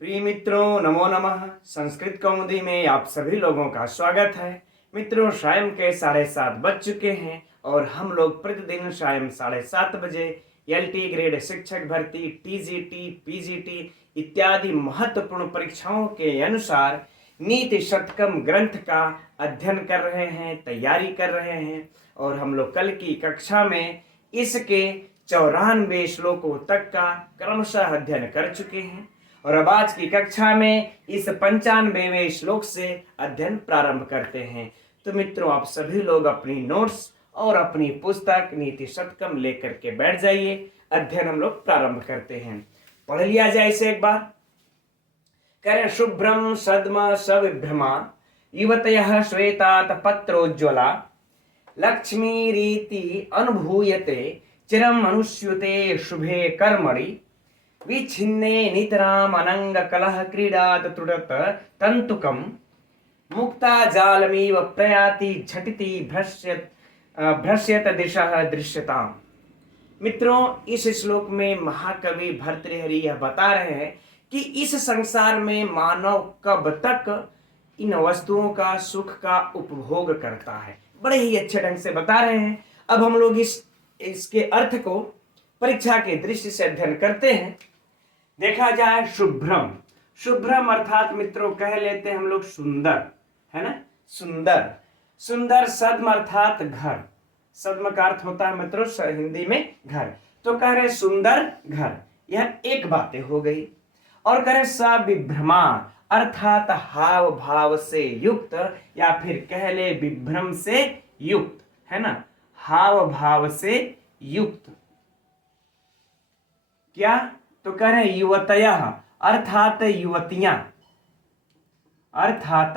प्रिय मित्रों, नमो नमः। संस्कृत कौमुदी में आप सभी लोगों का स्वागत है। मित्रों, शाम के 7:30 बज चुके हैं और हम लोग प्रतिदिन शाम 7:30 बजे एलटी ग्रेड शिक्षक भर्ती, टीजीटी, पीजीटी इत्यादि महत्वपूर्ण परीक्षाओं के अनुसार नीति शतकम ग्रंथ का अध्ययन कर रहे हैं, तैयारी कर रहे हैं। और हम लोग कल की कक्षा में इसके 94 श्लोकों तक का क्रमशः अध्ययन कर चुके हैं और अब आज की कक्षा में इस 95वें श्लोक से अध्ययन प्रारंभ करते हैं। तो मित्रों, आप सभी लोग अपनी नोट्स और अपनी पुस्तक नीति शतकम लेकर के बैठ जाइए। अध्ययन हम लोग प्रारंभ करते हैं। पढ़ लिया जाए इसे एक बार। करें शुभ्रम सद्म सविभ्रमा युवतयः श्वेतात पत्रोज्ज्वला लक्ष्मी रीति अनुभूयते चिरम अनुष्युते शुभे कर्मणि विच्छिन्ने नितराम अनंग कलह क्रीडात तुडत तंतुकम मुक्ता जालमीव प्रयाति झटिति भ्रश्यत दिशः दृश्यताम। मित्रों, इस श्लोक में महाकवि भर्तृहरि यह बता रहे हैं कि इस संसार में मानव कब तक इन वस्तुओं का, सुख का उपभोग करता है। बड़े ही अच्छे ढंग से बता रहे हैं। अब हम लोग इसके अर्थ को परीक्षा के दृष्टि से अध्ययन करते हैं। देखा जाए शुभ्रम, शुभ्रम अर्थात मित्रों कह लेते हैं हम लोग सुंदर, है ना, सुंदर। सुंदर सद्म अर्थात घर, सद्म का अर्थ होता है मित्रों हिंदी में घर। तो कह रहे सुंदर घर, यह एक बातें हो गई। और कह रहे सविभ्रमा अर्थात हाव भाव से युक्त, या फिर कह ले विभ्रम से युक्त, है ना, हाव भाव से युक्त। क्या? तो कह रहे युवतयः अर्थात युवतियां, अर्थात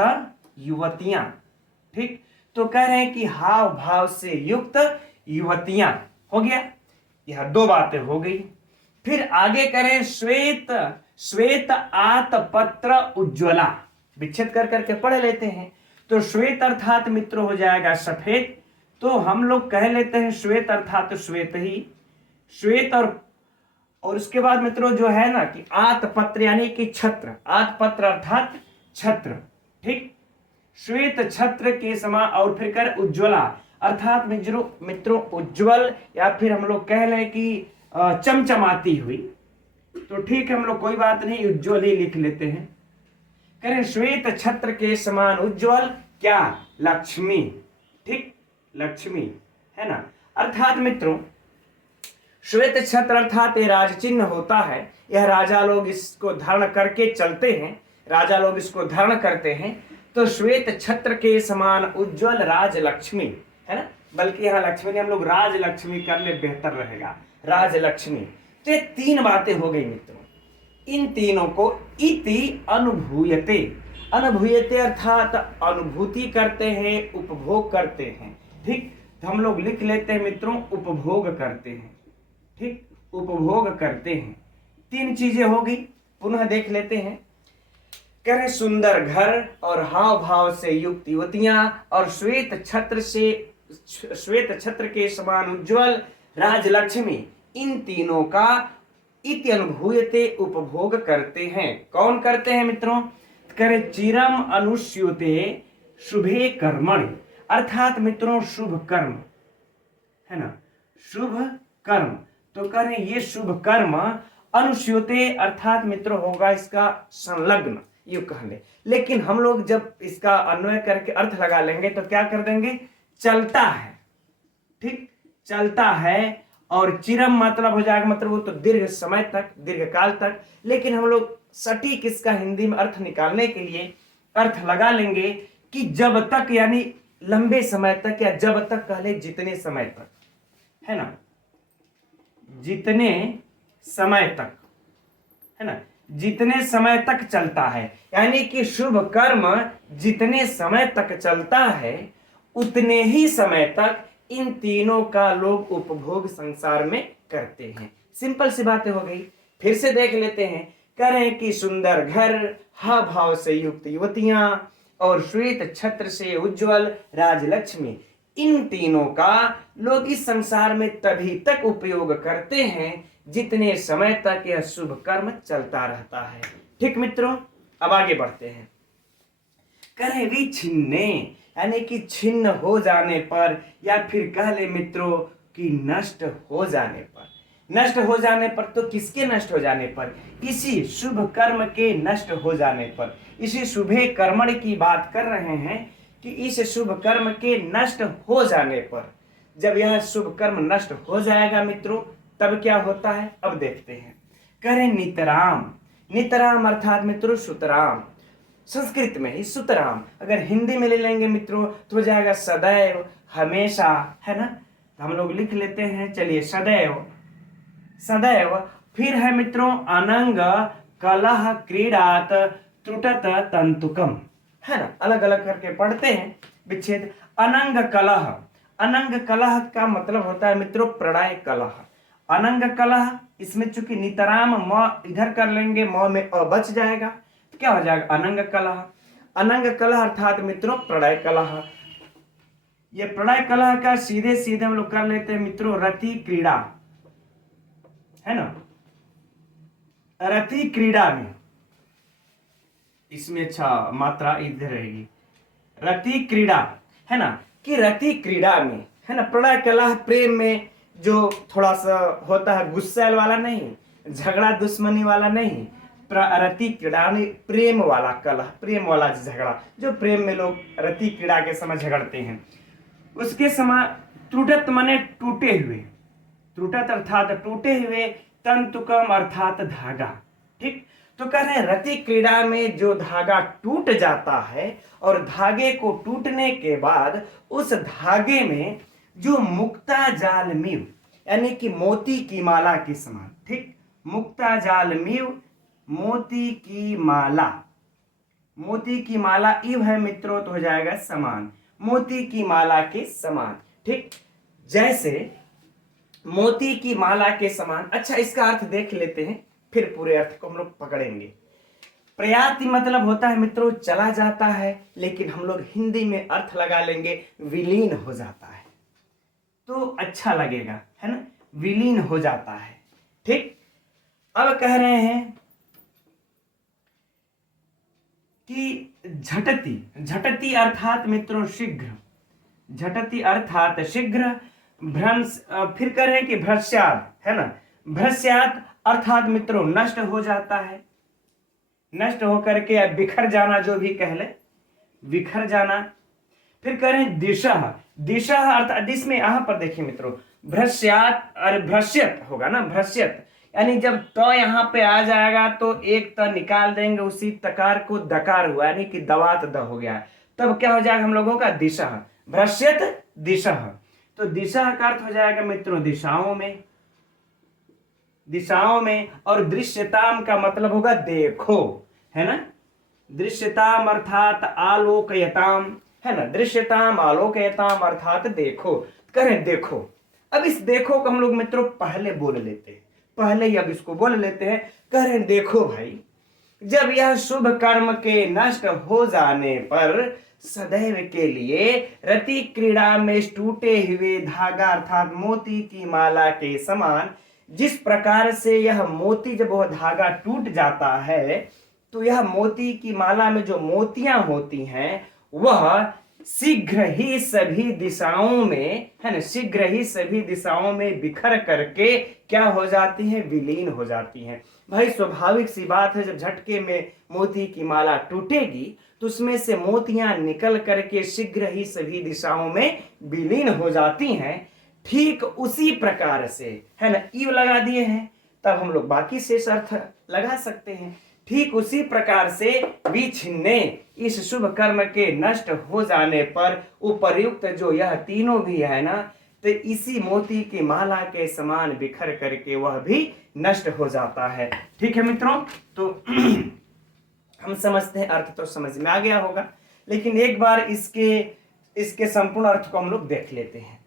युवतियां। ठीक, तो कह रहे हैं कि हाव भाव से युक्त युवतियां। हो गया, यह दो बातें हो गई। फिर आगे करें श्वेत, श्वेत आत पत्र उज्ज्वला। विच्छेद कर करके पढ़ लेते हैं। तो श्वेत अर्थात मित्रों हो जाएगा सफेद। तो हम लोग कह लेते हैं श्वेत अर्थात श्वेत ही, श्वेत। और उसके बाद मित्रों जो है ना कि आत पत्र यानी कि छत्र, आत पत्र अर्थात छत्र। ठीक, श्वेत छत्र के समान। और फिर कर उज्ज्वला अर्थात मित्रों उज्ज्वल, या फिर हम लोग कह लें कि चमचमाती हुई। तो ठीक है, हम लोग कोई बात नहीं, उज्ज्वल ही लिख लेते हैं। करें श्वेत छत्र के समान उज्ज्वल, क्या? लक्ष्मी। ठीक, लक्ष्मी, है ना। अर्थात मित्रों श्वेत छत्र अर्थात ये राज चिन्ह होता है। यह राजा लोग इसको धारण करके चलते हैं, राजा लोग इसको धारण करते हैं। तो श्वेत छत्र के समान उज्ज्वल राज लक्ष्मी, है ना। बल्कि यहाँ लक्ष्मी ने हम लोग राज लक्ष्मी कर ले, बेहतर रहेगा, राज लक्ष्मी। तो ये तीन बातें हो गई मित्रों। इन तीनों को इति अनुभूयते, अनुभूयते अर्थात अनुभूति करते हैं, उपभोग करते हैं। ठीक, तो हम लोग लिख लेते हैं मित्रों उपभोग करते हैं। ठीक, उपभोग करते हैं। तीन चीजें हो गई, पुनः देख लेते हैं। कह रहे सुंदर घर और हाव भाव से युक्त युवतियां और श्वेत छत्र के समान उज्ज्वल राजलक्ष्मी, इन तीनों का इति अनुभूयते उपभोग करते हैं। कौन करते हैं मित्रों? करे चिरम अनुष्युते शुभे कर्मणि अर्थात मित्रों शुभ कर्म, है ना, शुभ कर्म। तो करें ये शुभ कर्म अनुष्युते अर्थात मित्रों होगा इसका संलग्न, ये कह ले। लेकिन हम लोग जब इसका अन्वय करके अर्थ लगा लेंगे तो क्या कर देंगे? चलता है। ठीक, चलता है। और चिरम मतलब हो जाएगा मतलब वो तो दीर्घ समय तक, दीर्घ काल तक। लेकिन हम लोग सटीक इसका हिंदी में अर्थ निकालने के लिए अर्थ लगा लेंगे कि जब तक, यानी लंबे समय तक, या जब तक कह ले जितने समय तक, है ना, जितने समय तक, है ना, जितने समय तक चलता है। यानी कि शुभ कर्म जितने समय तक चलता है उतने ही समय तक इन तीनों का लोग उपभोग संसार में करते हैं। सिंपल सी बातें हो गई। फिर से देख लेते हैं। करें कि सुंदर घर, हाव भाव से युक्त युवतियां और श्वेत छत्र से उज्ज्वल राजलक्ष्मी, इन तीनों का लोग इस संसार में तभी तक उपयोग करते हैं जितने समय तक यह शुभ कर्म चलता रहता है। ठीक मित्रों, अब आगे बढ़ते हैं। करें विच्छिन्ने, यानी कि छिन्न हो जाने पर, या फिर कह ले मित्रों कि नष्ट हो जाने पर। नष्ट हो जाने पर तो किसके नष्ट हो जाने पर? इसी शुभ कर्म के नष्ट हो जाने पर। इसी शुभे कर्मण की बात कर रहे हैं कि इस शुभ कर्म के नष्ट हो जाने पर, जब यह शुभ कर्म नष्ट हो जाएगा मित्रों, तब क्या होता है अब देखते हैं। करें नितराम। नितराम अर्थात मित्रों सुतराम, संस्कृत में ही सुतराम। अगर हिंदी में ले लेंगे मित्रों तो हो जाएगा सदैव, हमेशा, है ना। तो हम लोग लिख लेते हैं, चलिए सदैव। सदैव फिर है मित्रों अनंग कलह क्रीडात त्रुटत तंतुकम, है ना। अलग अलग करके पढ़ते हैं विच्छेद। अनंग कलह, अनंग कलह का मतलब होता है मित्रों प्रणय कलह। अनंग कलह, इसमें चूंकि नितराम म इधर कर लेंगे, म में अ बच जाएगा, तो क्या हो जाएगा अनंग कलह। अनंग कलह अर्थात मित्रों प्रणय कलह। ये प्रणय कलह का सीधे सीधे हम लोग कर लेते हैं मित्रों रति क्रीड़ा, है ना। रति क्रीड़ा में, इसमें अच्छा मात्रा इधर रहेगी, रति क्रीड़ा, है ना। कि रति क्रीड़ा में, है ना, प्रणय कलह प्रेम में जो थोड़ा सा होता है, गुस्सैल वाला नहीं, झगड़ा दुश्मनी वाला नहीं, रति क्रीड़ा प्रेम वाला कलह, प्रेम वाला झगड़ा, जो प्रेम में लोग रति क्रीड़ा के समय झगड़ते हैं, उसके समय त्रुटत माने टूटे हुए, त्रुटत अर्थात टूटे हुए, तंतुकम अर्थात धागा। ठीक, तो कह रहे हैं रति क्रीड़ा में जो धागा टूट जाता है, और धागे को टूटने के बाद उस धागे में जो मुक्ता जाल मीव, यानी कि मोती की माला के समान, ठीक, मुक्ता जाल मीव, मोती की माला, मोती की माला इव है मित्रों तो हो जाएगा समान, मोती की माला के समान। ठीक, जैसे मोती की माला के समान। अच्छा, इसका अर्थ देख लेते हैं, फिर पूरे अर्थ को हम लोग पकड़ेंगे। प्रयाति मतलब होता है मित्रों चला जाता है, लेकिन हम लोग हिंदी में अर्थ लगा लेंगे विलीन हो जाता है, तो अच्छा लगेगा, है ना, विलीन हो जाता है। ठीक, अब कह रहे हैं कि झटती, झटती अर्थात मित्रों शीघ्र, झटती अर्थात शीघ्र, भ्रंश, फिर कह रहे हैं कि भ्रस्यात, है ना, भ्रस्यात अर्थात मित्रों नष्ट हो जाता है, नष्ट होकर के बिखर जाना, जो भी कह ले, बिखर जाना। फिर कह रहे हैं दिशा, दिशा अर्थात इसमें यहां पर देखिए मित्रों भ्रस्यात और भ्रस्यत होगा ना, भ्रस्यत, यानी जब त यहाँ पे आ जाएगा तो एक त निकाल देंगे, उसी तकार को दकार हुआ, यानी कि दवात द हो गया, तब क्या हो जाएगा हम लोगों का दिशा, भ्रस्यत दिशा। तो दिशा का अर्थ हो जाएगा मित्रों दिशाओं में, दिशाओं में। और दृश्यताम का मतलब होगा देखो, है ना, दृश्यताम अर्थात आलोकयताम, है ना, दृश्यताम आलोकयताम अर्थात देखो, करें देखो। अब इस देखो को हम लोग मित्रों पहले बोल लेते हैं, पहले ही अब इसको बोल लेते हैं। करें देखो भाई, जब यह शुभ कर्म के नष्ट हो जाने पर सदैव के लिए रति क्रीड़ा में टूटे हुए धागा अर्थात मोती की माला के समान, जिस प्रकार से यह मोती जब वह धागा टूट जाता है, तो यह मोती की माला में जो मोतियां होती हैं वह शीघ्र ही सभी दिशाओं में, है ना, शीघ्र ही सभी दिशाओं में बिखर करके क्या हो जाती हैं, विलीन हो जाती हैं। भाई स्वाभाविक सी बात है, जब झटके में मोती की माला टूटेगी तो उसमें से मोतियां निकल करके शीघ्र ही सभी दिशाओं में विलीन हो जाती हैं। ठीक उसी प्रकार से, है ना, ईव लगा दिए हैं, तब हम लोग बाकी शेष अर्थ लगा सकते हैं। ठीक उसी प्रकार से विच्छिन्ने, इस शुभ कर्म के नष्ट हो जाने पर उपर्युक्त जो यह तीनों भी है ना, तो इसी मोती की माला के समान बिखर करके वह भी नष्ट हो जाता है। ठीक है मित्रों, तो हम समझते हैं, अर्थ तो समझ में आ गया होगा, लेकिन एक बार इसके संपूर्ण अर्थ को हम लोग देख लेते हैं।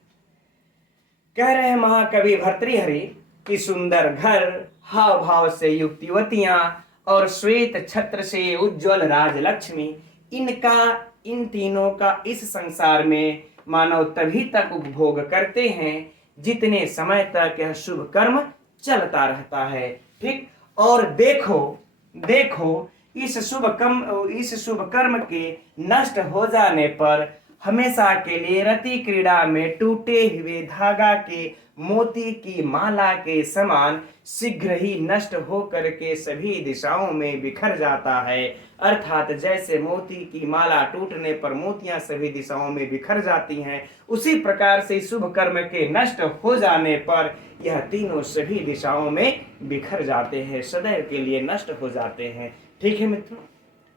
कह रहे हैं महाकवि भर्तृहरि कि सुंदर घर, हाव भाव से युक्त युवतियां और श्वेत छत्र से उज्जवल राजलक्ष्मी, इन तीनों का इस संसार में मानव तभी तक उपभोग करते हैं जितने समय तक यह शुभ कर्म चलता रहता है। ठीक, और देखो इस शुभ कर्म के नष्ट हो जाने पर हमेशा के लिए रति क्रीड़ा में टूटे हुए धागा के मोती की माला के समान शीघ्र ही नष्ट होकर के सभी दिशाओं में बिखर जाता है। अर्थात जैसे मोती की माला टूटने पर मोतियां सभी दिशाओं में बिखर जाती हैं, उसी प्रकार से शुभ कर्म के नष्ट हो जाने पर यह तीनों सभी दिशाओं में बिखर जाते हैं, सदैव के लिए नष्ट हो जाते हैं। ठीक है मित्रों,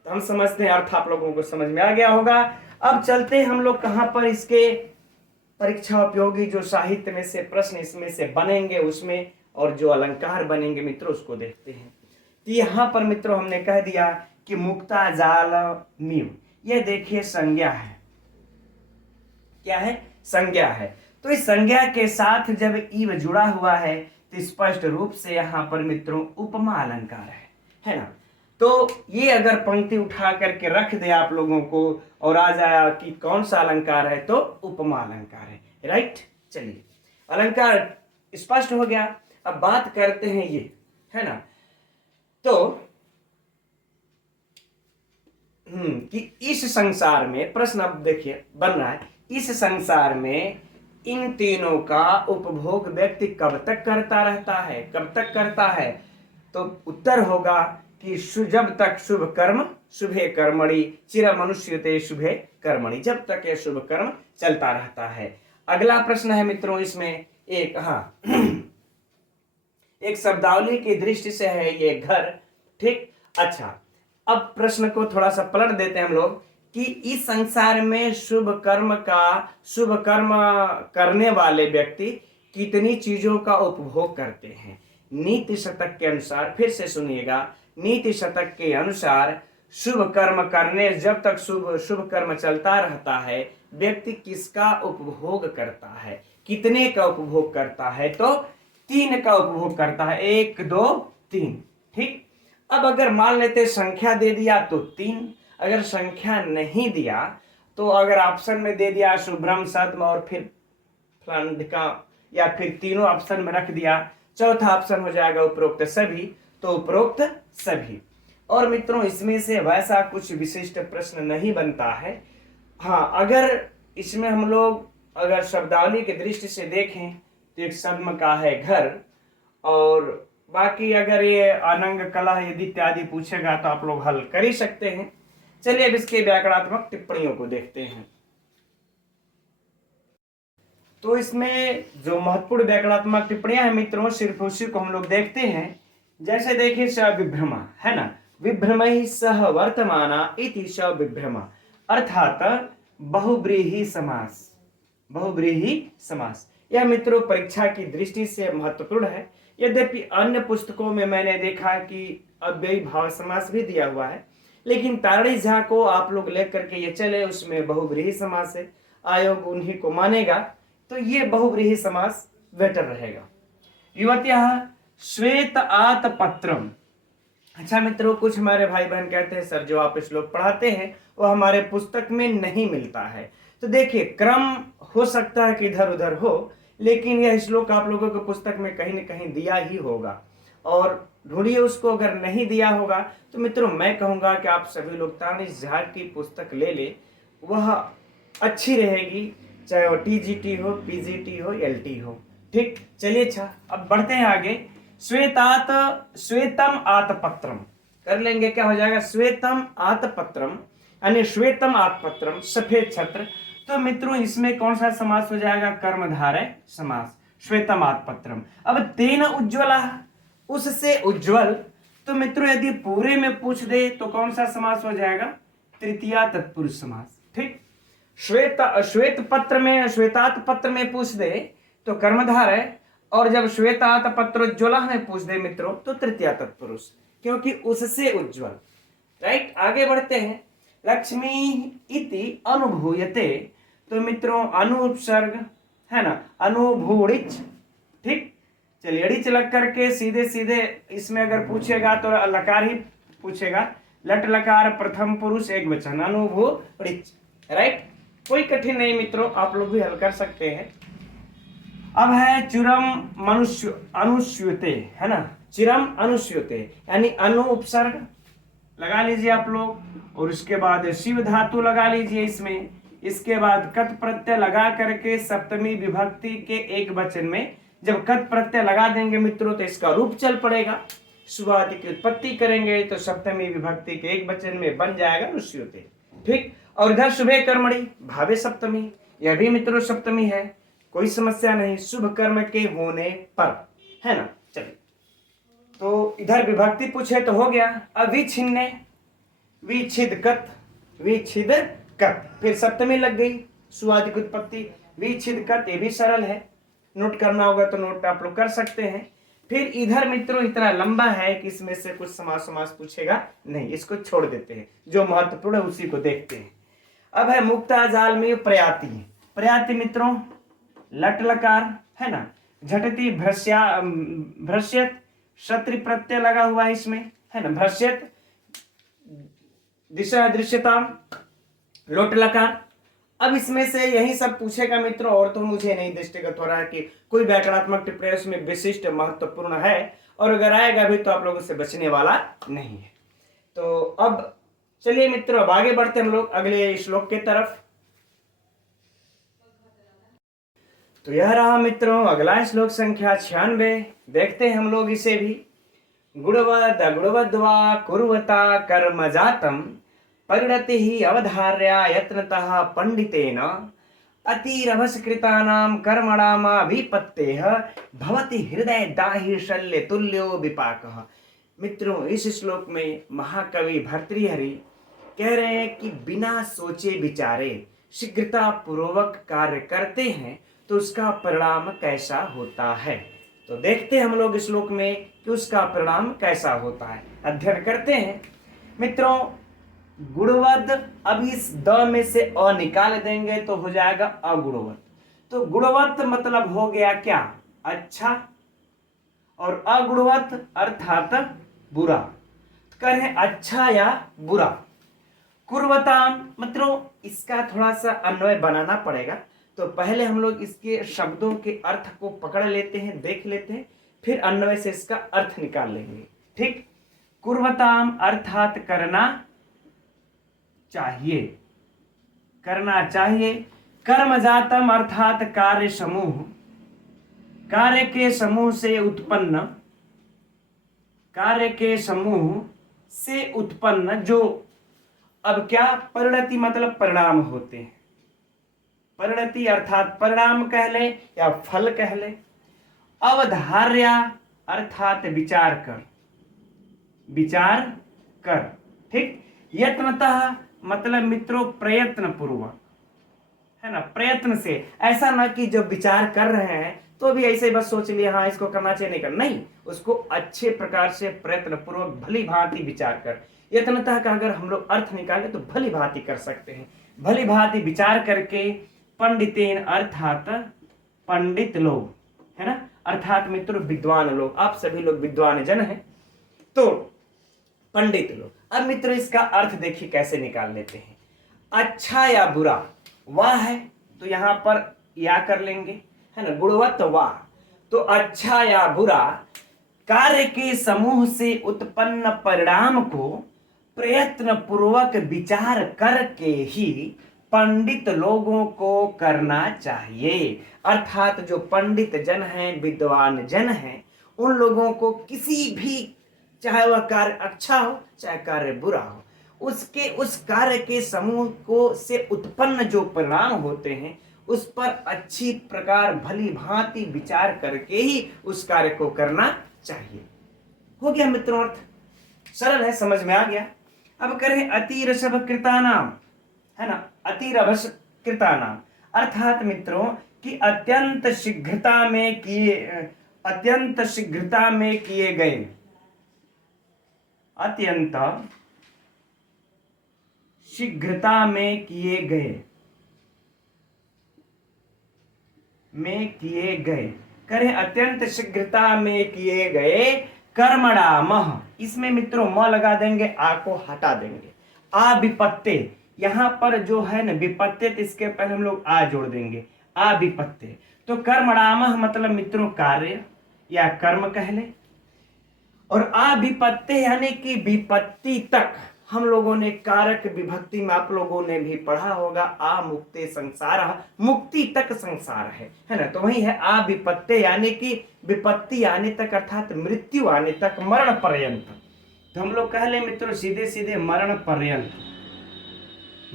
तो हम समझते हैं, अर्थ आप लोगों को समझ में आ गया होगा। अब चलते हैं हम लोग कहां पर, इसके परीक्षा उपयोगी जो साहित्य में से प्रश्न इसमें से बनेंगे उसमें, और जो अलंकार बनेंगे मित्रों उसको देखते हैं। तो यहां पर मित्रों हमने कह दिया कि मुक्ता जाल मीव, ये देखिए संज्ञा है। क्या है? संज्ञा है। तो इस संज्ञा के साथ जब ईव जुड़ा हुआ है तो स्पष्ट रूप से यहां पर मित्रों उपमा अलंकार है ना। तो ये अगर पंक्ति उठा करके रख दे आप लोगों को और आ जाए कि कौन सा अलंकार है, तो उपमा अलंकार है। राइट, चलिए अलंकार स्पष्ट हो गया। अब बात करते हैं ये, है ना, तो कि इस संसार में, प्रश्न अब देखिए बन रहा है, इस संसार में इन तीनों का उपभोग व्यक्ति कब तक करता रहता है, कब तक करता है? तो उत्तर होगा कि जब तक शुभ कर्म शुभे कर्मणि चिरमनुष्यते शुभे कर्मणि, जब तक यह शुभ कर्म चलता रहता है। अगला प्रश्न है मित्रों इसमें एक, एक शब्दावली की दृष्टि से है ये घर। ठीक, अच्छा, अब प्रश्न को थोड़ा सा पलट देते हैं हम लोग कि इस संसार में शुभ कर्म करने वाले व्यक्ति कितनी चीजों का उपभोग करते हैं। नीति शतक के अनुसार, फिर से सुनिएगा, नीति शतक के अनुसार शुभ कर्म करने, जब तक शुभ कर्म चलता रहता है, व्यक्ति किसका उपभोग करता है, कितने का उपभोग करता है? तो 3 का उपभोग करता है, 1 2 3। ठीक, अब अगर मान लेते संख्या दे दिया तो 3, अगर संख्या नहीं दिया तो अगर ऑप्शन में दे दिया शुभ्रम सद्म और फिर फलांडिका, या फिर तीनों ऑप्शन में रख दिया, चौथा ऑप्शन हो जाएगा उपरोक्त सभी, तो उपरोक्त सभी। और मित्रों इसमें से वैसा कुछ विशिष्ट प्रश्न नहीं बनता है। हाँ, अगर इसमें हम लोग अगर शब्दावली की दृष्टि से देखें तो एक सद्म का है घर, और बाकी अगर ये अनंग कला यदि इत्यादि पूछेगा तो आप लोग हल कर ही सकते हैं। चलिए अब इसके व्याकरणात्मक टिप्पणियों को देखते हैं। तो इसमें जो महत्वपूर्ण व्याकरणात्मक टिप्पणियां हैं मित्रों, सिर्फ उसी को हम लोग देखते हैं। जैसे देखिए सविभ्रमा, है ना, विभ्रमैः सह वर्तमाना इति सविभ्रमा, अर्थात बहुव्रीहि समास, बहुव्रीहि समास। यह मित्रों परीक्षा की दृष्टि से महत्वपूर्ण है। यद्यपि अन्य पुस्तकों में मैंने देखा कि अव्ययी भाव समास भी दिया हुआ है, लेकिन तारणी झा को आप लोग लेकर के ये चले, उसमें बहुव्रीहि समास है, आयोग उन्हीं को मानेगा, तो ये बहुव्रीहि समास बेटर रहेगा। युवत्यः श्वेत आत पत्रम। अच्छा मित्रों, कुछ हमारे भाई बहन कहते हैं सर जो आप श्लोक पढ़ाते हैं वो हमारे पुस्तक में नहीं मिलता है। तो देखिए क्रम हो सकता है कि इधर उधर हो, लेकिन यह श्लोक आप लोगों के पुस्तक में कहीं न कहीं दिया ही होगा, और ढूंढिए उसको। अगर नहीं दिया होगा तो मित्रों मैं कहूंगा कि आप सभी लोग तारणी झा की पुस्तक ले ले, वह अच्छी रहेगी, चाहे वो टीजीटी हो, पीजीटी हो, एलटी हो। ठीक, चलिए अच्छा अब बढ़ते हैं आगे। श्वेतम आतपत्रम कर लेंगे, क्या हो जाएगा? श्वेतम आतपत्रम, यानी श्वेतम आतपत्रम, सफेद छत्र। तो मित्रों इसमें कौन सा समास हो जाएगा? कर्मधारय समास, श्वेतम आतपत्रम। अब तेन उज्ज्वला, उससे उज्ज्वल, तो मित्रों यदि पूरे में पूछ दे तो कौन सा समास हो जाएगा? तृतीया तत्पुरुष समास। ठीक, श्वेत पत्र में, श्वेतात पत्र में पूछ दे तो कर्मधारय, और जब श्वेतात पत्रोज्ज्वला में पूछ दे मित्रों तो तृतीया तत्पुरुष, क्योंकि उससे उज्ज्वल। राइट, आगे बढ़ते हैं। लक्ष्मी इति अनुभूयते, तो मित्रों अनुपसर्ग है ना, अनुभूणिच। ठीक, चलिए अड़िच लग करके सीधे सीधे इसमें अगर पूछेगा तो लकार ही पूछेगा, लट लकार प्रथम पुरुष एक वचन, अनुभूणिच। राइट, कोई कठिन नहीं मित्रों, आप लोग भी हल कर सकते हैं। अब है चिरम मनुष्य अनुष्युते, है ना, चिरम अनुष्युते, यानी अनु उपसर्ग लगा लीजिए आप लोग, और उसके बाद शिव धातु लगा लीजिए इसमें। इसके बाद कत प्रत्यय लगा करके सप्तमी विभक्ति के एक वचन में जब कत प्रत्यय लगा देंगे मित्रों तो इसका रूप चल पड़ेगा। शुभादि की उत्पत्ति करेंगे तो सप्तमी विभक्ति के एक वचन में बन जाएगा नुष्योते। ठीक, और इधर शुभे कर्मणि भावे सप्तमी, यह भी मित्रों सप्तमी है, कोई समस्या नहीं शुभ कर्म के होने पर, है ना। चलिए, तो इधर विभक्ति पूछे तो हो गया। अब विच्छिन्ने, विच्छिद कत, विच्छिद कत, फिर सप्तमी लग गई, सुआदि की उत्पत्ति, विच्छिद कत, ये भी सरल है, नोट करना होगा तो नोट आप लोग कर सकते हैं। फिर इधर मित्रों इतना लंबा है कि इसमें से कुछ समास पूछेगा नहीं, इसको छोड़ देते हैं, जो महत्वपूर्ण है उसी को देखते हैं। अब है मुक्ता जाल में प्रयाति, प्रयाति मित्रों लट लकार, है ना, झटती भ्रश्यत, क्षत्रि प्रत्यय लगा हुआ है इसमें, है ना, भ्रश्यत, दिशा दृश्यता, लोट लकार। अब इसमें से यही सब पूछेगा मित्रों, और तो मुझे नहीं दृष्टिगत हो रहा है कि कोई व्याकरणात्मक टिप्पणी उसमें विशिष्ट महत्वपूर्ण है, और अगर आएगा भी तो आप लोगों से बचने वाला नहीं है। तो अब चलिए मित्रों, अब आगे बढ़ते हम लोग अगले श्लोक की तरफ। तो यह रहा मित्रों अगला श्लोक संख्या 96, देखते हैं हम लोग इसे भी। गुणवद अगुणवद्वा कुर्वता कर्म जातम परिणति ही अवधार्या यत्नतः पंडितेन अतिरभसकृतानां कर्मणामाभिपत्तेः भवति हृदय दाहि शल्य तुल्यो विपाकः। मित्रों इस श्लोक में महाकवि भर्तृहरि कह रहे हैं कि बिना सोचे विचारे शीघ्रता पूर्वक कार्य करते हैं तो उसका परिणाम कैसा होता है। तो देखते हैं हम लोग इस श्लोक में कि उसका परिणाम कैसा होता है, अध्ययन करते हैं मित्रों। गुणवद, अब इस द में से अ निकाल देंगे तो हो जाएगा अगुणवत। तो गुणवत मतलब हो गया क्या, अच्छा, और अगुणवत अर्थात बुरा, करें अच्छा या बुरा। कुर्वताम मतलब इसका थोड़ा सा अन्वय बनाना पड़ेगा, तो पहले हम लोग इसके शब्दों के अर्थ को पकड़ लेते हैं, देख लेते हैं, फिर अन्वय से इसका अर्थ निकाल लेंगे। ठीक, कुर्वताम अर्थात करना चाहिए, करना चाहिए। कर्मजातम अर्थात कार्य समूह, कार्य के समूह से उत्पन्न, कार्य के समूह से उत्पन्न जो, अब क्या, परिणति मतलब परिणाम होते हैं, परिणति अर्थात परिणाम कह ले या फल कह ले। अवधार्या अर्थात विचार कर, विचार कर। ठीक, यत्नतः मतलब मित्रों प्रयत्न पूर्वक, है ना, प्रयत्न से, ऐसा ना कि जब विचार कर रहे हैं तो भी ऐसे बस सोच लिया हाँ इसको करना चाहिए नहीं करना, नहीं, उसको अच्छे प्रकार से प्रयत्न पूर्वक भली भांति विचार कर। यत्नतः का अगर हम लोग अर्थ निकालें तो भली भांति कर सकते हैं, भली भांति विचार करके। पंडितेन अर्थात पंडित लोग, है ना, अर्थात मित्रों विद्वान लोग, आप सभी लोग विद्वान जन हैं तो पंडित लोग। अब मित्रों इसका अर्थ देखिए कैसे निकाल लेते हैं। अच्छा या बुरा, वाह है तो यहां पर या कर लेंगे, है ना, गुणवत्त वाह, तो अच्छा या बुरा कार्य के समूह से उत्पन्न परिणाम को प्रयत्न पूर्वक विचार करके ही पंडित लोगों को करना चाहिए। अर्थात जो पंडित जन हैं, विद्वान जन हैं, उन लोगों को किसी भी, चाहे वह कार्य अच्छा हो चाहे कार्य बुरा हो, उसके उस कार्य के समूह को से उत्पन्न जो परिणाम होते हैं उस पर अच्छी प्रकार भली भांति विचार करके ही उस कार्य को करना चाहिए। हो गया मित्रों अर्थ, सरल है, समझ में आ गया। अब करें अतिरसभ कृतानाम, है ना, अतिरभस कृतानाम अर्थात मित्रों कि अत्यंत शीघ्रता में किए, अत्यंत शीघ्रता में किए गए, अत्यंत शीघ्रता में किए गए, में किए गए, करें अत्यंत शीघ्रता में किए गए कर्मणामः, इसमें मित्रों म लगा देंगे, आ को हटा देंगे। आ विपत्ते, यहां पर जो है ना विपत्ते, इसके पहले हम लोग आ जोड़ देंगे, आ विपत्ते। तो कर्मणामः मतलब मित्रों कार्य या कर्म कह ले, और आ विपत्ते यानी कि विपत्ति तक, हम लोगों ने कारक विभक्ति में आप लोगों ने भी पढ़ा होगा, आ मुक्ते संसार, मुक्ति तक संसार है ना। तो वही है आ विपत्ते, यानी कि विपत्ति आने तक अर्थात मृत्यु आने तक, मरण पर्यंत। तो हम लोग कह ले मित्रों सीधे सीधे मरण पर्यंत,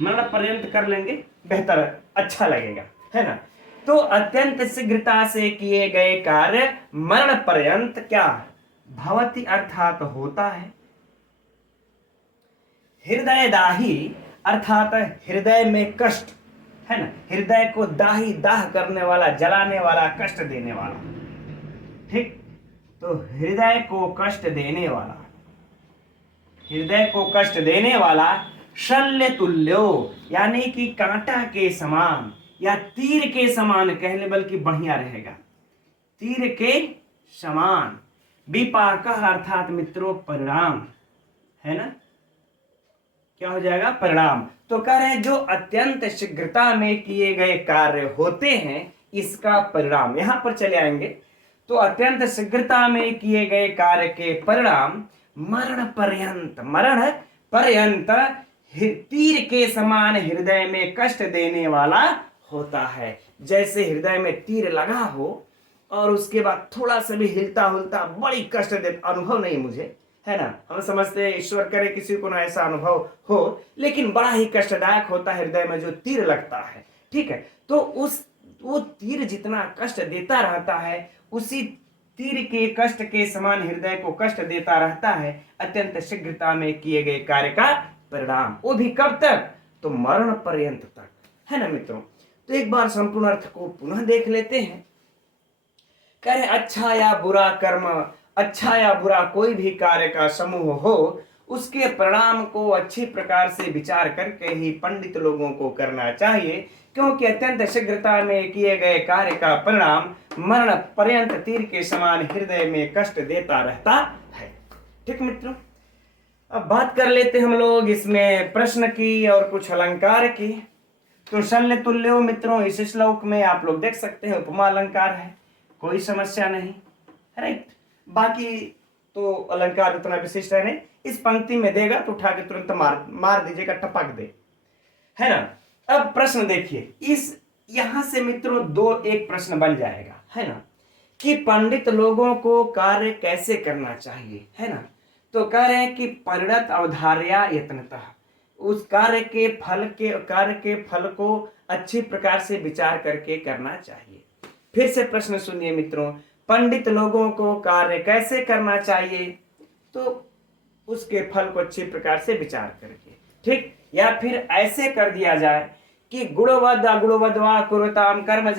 मरण पर्यंत कर लेंगे, बेहतर अच्छा लगेगा, है ना। तो अत्यंत शीघ्रता से किए गए कार्य मरण पर्यंत क्या भवति अर्थात होता है। हृदय दाही अर्थात हृदय में कष्ट, है ना, हृदय को दाही, दाह करने वाला, जलाने वाला, कष्ट देने वाला, ठीक। तो हृदय को कष्ट देने वाला, हृदय को कष्ट देने वाला, शल्य तुल्यो यानी कि कांटा के समान या तीर के समान कह ले, बल्कि बढ़िया रहेगा, तीर के समान। विपाक अर्थात मित्रों परिणाम, है ना, क्या हो जाएगा, परिणाम। तो कह रहे हैं जो अत्यंत शीघ्रता में किए गए कार्य होते हैं इसका परिणाम, यहां पर चले आएंगे। तो अत्यंत शीघ्रता में किए गए कार्य के परिणाम मरण पर्यंत, मरण पर्यंत तीर के समान हृदय में कष्ट देने वाला होता है। जैसे हृदय में तीर लगा हो और उसके बाद थोड़ा सा भी हिलता हुलता बड़ी कष्ट देता, अनुभव नहीं मुझे, है ना, हम समझते हैं ईश्वर करे किसी को ना ऐसा अनुभव हो, लेकिन बड़ा ही कष्टदायक होता है हृदय में जो तीर लगता है, ठीक है। तो वो तीर जितना कष्ट देता रहता है, उसी तीर के कष्ट के समान हृदय को कष्ट देता रहता है अत्यंत शीघ्रता में किए गए कार्य का परिणाम। वो भी कब तक, तो मरण पर्यंत तक, है ना मित्रों। तो एक बार संपूर्ण अर्थ को पुनः देख लेते हैं। कह रहे अच्छा या बुरा कर्म, अच्छा या बुरा कोई भी कार्य का समूह हो, उसके परिणाम को अच्छी प्रकार से विचार करके ही पंडित लोगों को करना चाहिए, क्योंकि अत्यंत शीघ्रता में किए गए कार्य का परिणाम मरण पर्यंत तीर के समान हृदय में कष्ट देता रहता है। ठीक मित्रों, अब बात कर लेते हम लोग इसमें प्रश्न की और कुछ अलंकार की। तो शल्य तुल्यो मित्रों इस श्लोक में आप लोग देख सकते हैं उपमा अलंकार है, कोई समस्या नहीं, राइट। बाकी तो अलंकार उतना विशिष्ट है नहीं, इस पंक्ति में देगा तो उठा के तुरंत मार दीजिएगा, टपक दे, है ना। अब प्रश्न देखिए, इस यहां से मित्रों दो एक प्रश्न बन जाएगा, है ना, कि पंडित लोगों को कार्य कैसे करना चाहिए, है ना। तो कह रहे हैं कि परिणत अवधार्या यत्नतः, उस कार्य के फल को अच्छी प्रकार से विचार करके करना चाहिए। फिर से प्रश्न सुनिए मित्रों, पंडित लोगों को कार्य कैसे करना चाहिए, तो उसके फल को अच्छी प्रकार से विचार करके, ठीक। या फिर ऐसे कर दिया जाए कि गुणवद अगुणवद वा कुरुताम कर्म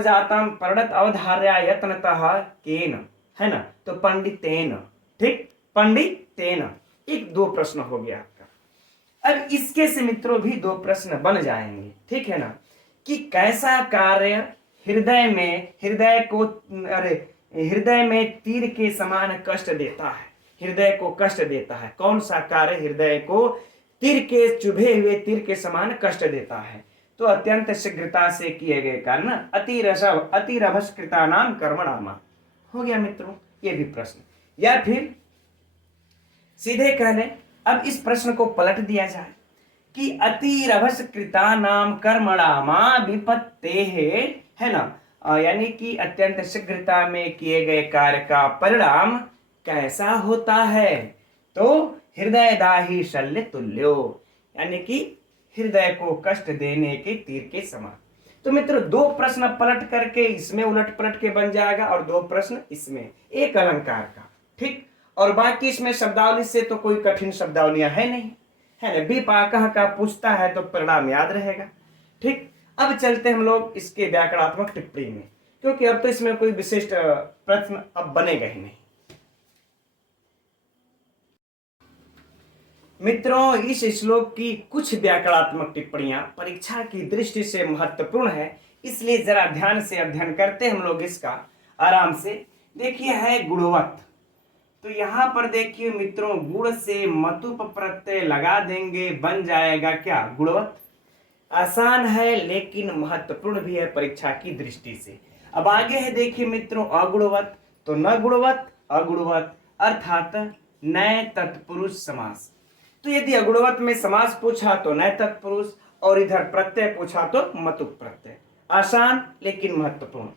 जातम परिणत अवधार्या यत्नतः केन, है ना। तो पंडितेन, ठीक, पंडितेन। एक दो प्रश्न हो गया आपका। अब इसके से मित्रों भी दो प्रश्न बन जाएंगे, ठीक है ना, कि कैसा कार्य हृदय में तीर के समान कष्ट देता है, हृदय को कष्ट देता है। कौन सा कार्य हृदय को चुभे हुए तीर के समान कष्ट देता है, तो अत्यंत शीघ्रता से किए गए कारण अतिरभस्कृता नाम कर्मणाम हो गया मित्रों, ये भी प्रश्न। या फिर सीधे कह लें, अब इस प्रश्न को पलट दिया जाए कि अतिरभस्कृता नाम कर्मणामा विपत्ते है ना, यानी कि अत्यंत शीघ्रता में किए गए कार्य का परिणाम कैसा होता है, तो हृदय दाही शल्य तुल्यो, यानी कि हृदय को कष्ट देने के तीर के समान। तो मित्रों दो प्रश्न पलट करके इसमें उलट पलट के बन जाएगा और दो प्रश्न इसमें, एक अलंकार का, ठीक। और बाकी इसमें शब्दावली से तो कोई कठिन शब्दावलियां है नहीं, है ना। विपाकः का पूछता है तो परिणाम याद रहेगा, ठीक। अब चलते हम लोग इसके व्याकरणात्मक टिप्पणी में, क्योंकि अब तो इसमें कोई विशिष्ट प्रश्न अब बनेगा ही नहीं। मित्रों इस श्लोक की कुछ व्याकरणात्मक टिप्पणियां परीक्षा की दृष्टि से महत्वपूर्ण है, इसलिए जरा ध्यान से अध्ययन करते हम लोग इसका आराम से। देखिए है गुणवत, तो यहां पर देखिए मित्रों गुण से मतुप प्रत्यय लगा देंगे, बन जाएगा क्या, गुणवत। आसान है लेकिन महत्वपूर्ण भी है परीक्षा की दृष्टि से। अब आगे है देखिए मित्रों अगुणवत, तो न गुणवत अगुणवत अर्थात नए तत्पुरुष समास। तो यदि अगुणवत में समास पूछा तो नए तत्पुरुष, और इधर प्रत्यय पूछा तो मतुक प्रत्यय। आसान लेकिन महत्वपूर्ण।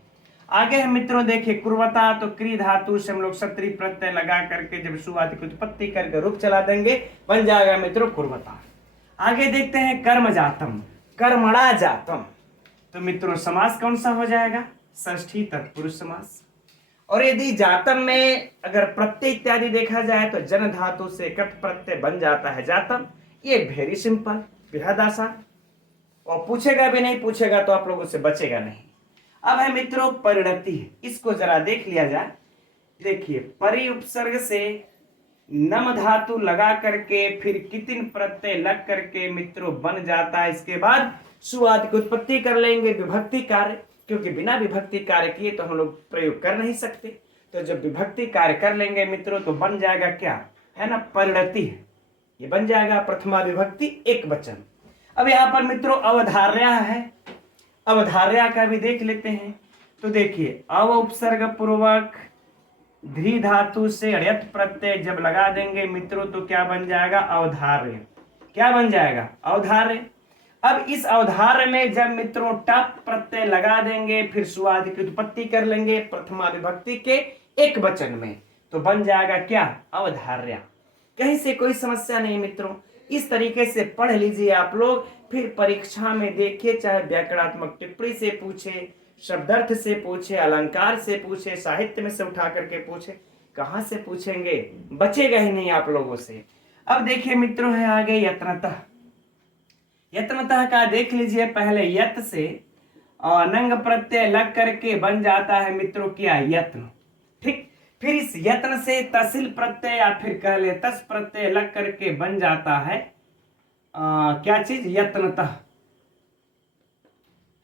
आगे हम मित्रों देखिए कुर्वता, तो क्री धातु से हम लोग सत्री प्रत्यय लगा करके जब सुवादि की उत्पत्ति करके रूप चला देंगे, बन जाएगा मित्रों कुर्वता। आगे देखते हैं कर्म जातम, कर्मणा जातम। तो मित्रों समास कौन सा हो जाएगा? षष्ठी तत्पुरुष समास। और यदि जातम में अगर प्रत्यय इत्यादि देखा जाए तो जन धातु से कत प्रत्यय बन जाता है जातम। ये वेरी सिंपल, बेहद आसान, और पूछेगा भी नहीं, पूछेगा तो आप लोगों से बचेगा नहीं। अब है मित्रों परिणति, इसको जरा देख लिया जाए। देखिए परि उपसर्ग से नम धातु लगा करके फिर कितिन प्रत्यय लग करके मित्रों बन जाता है। इसके बाद सुवाद की उत्पत्ति कर लेंगे विभक्ति कार्य, क्योंकि बिना विभक्ति कार्य किए तो हम लोग प्रयोग कर नहीं सकते। तो जब विभक्ति कार्य कर लेंगे मित्रों तो बन जाएगा क्या है ना, परिणति। ये बन जाएगा प्रथमा विभक्ति एक वचन। अब यहाँ पर मित्रों अवधार्या है, अवधार्या का भी देख लेते हैं। तो देखिए अव उपसर्ग पूर्वक धी धातु से अड़यत प्रत्यय जब लगा देंगे मित्रों तो क्या बन जाएगा? अवधार्य। क्या बन जाएगा? अवधार्य। अब इस अवधार्य में जब मित्रों टप प्रत्यय लगा देंगे फिर सुवादि की उत्पत्ति कर लेंगे प्रथमा विभक्ति के एक वचन में, तो बन जाएगा क्या? अवधार्या। कहीं से कोई समस्या नहीं मित्रों, इस तरीके से पढ़ लीजिए आप लोग, फिर परीक्षा में देखिए, चाहे व्याकरणात्मक टिप्पणी से पूछे, शब्दार्थ से पूछे, अलंकार से पूछे, साहित्य में से उठा करके पूछे, कहां से पूछेंगे? बचेगा ही नहीं आप लोगों से। अब देखिए मित्रों है आगे यत्नतः। यत्नतः का देख लीजिए, पहले यत से नंग प्रत्यय लग करके बन जाता है मित्रों क्या? यत्न। ठीक, फिर इस यत्न से तसिल प्रत्यय या फिर कह ले तस प्रत्यय लग करके बन जाता है क्या चीज? यत्नतः,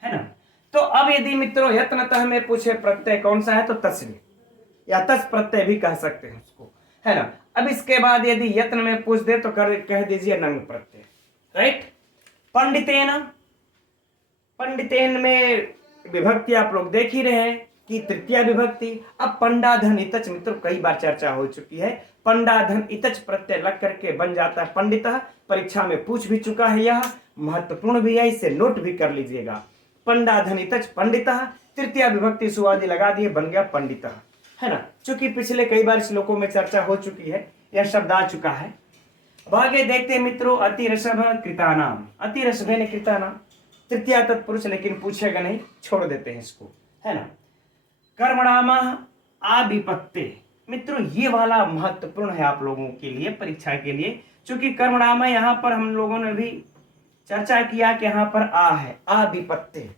है ना। तो अब यदि मित्रों यत्नतः में पूछे प्रत्यय कौन सा है तो तस्ली या तस प्रत्यय भी कह सकते हैं उसको, है ना। अब इसके बाद यदि यत्न में पूछ दे तो कह दीजिए नंग प्रत्यय, राइट। पंडितेन, पंडितेन में विभक्ति आप लोग देख ही रहे हैं कि तृतीय विभक्ति। अब पंडाधन इतच मित्रों कई बार चर्चा हो चुकी है, पंडाधन इतच प्रत्यय लग करके बन जाता है पंडितः। परीक्षा में पूछ भी चुका है, यह महत्वपूर्ण भी है, इसे नोट भी कर लीजिएगा। पंडाधन इतच पंडितः, तृतीय विभक्ति सुवादि लगा दिए बन गया पंडितः, है ना। चूंकि पिछले कई बार श्लोकों में चर्चा हो चुकी है, यह शब्द आ चुका है। अब आगे देखते हैं मित्रों अतिरसभ कृतानाम, अतिरसभेन कृतानाम तृतीय तत्पुरुष, लेकिन पूछेगा नहीं, छोड़ देते हैं इसको, है ना। कर्मणामा आविपत्ते, मित्रों ये वाला महत्वपूर्ण है आप लोगों के लिए परीक्षा के लिए, क्योंकि कर्मणामा यहाँ पर हम लोगों ने भी चर्चा किया कि यहाँ पर आ है, आविपत्ते,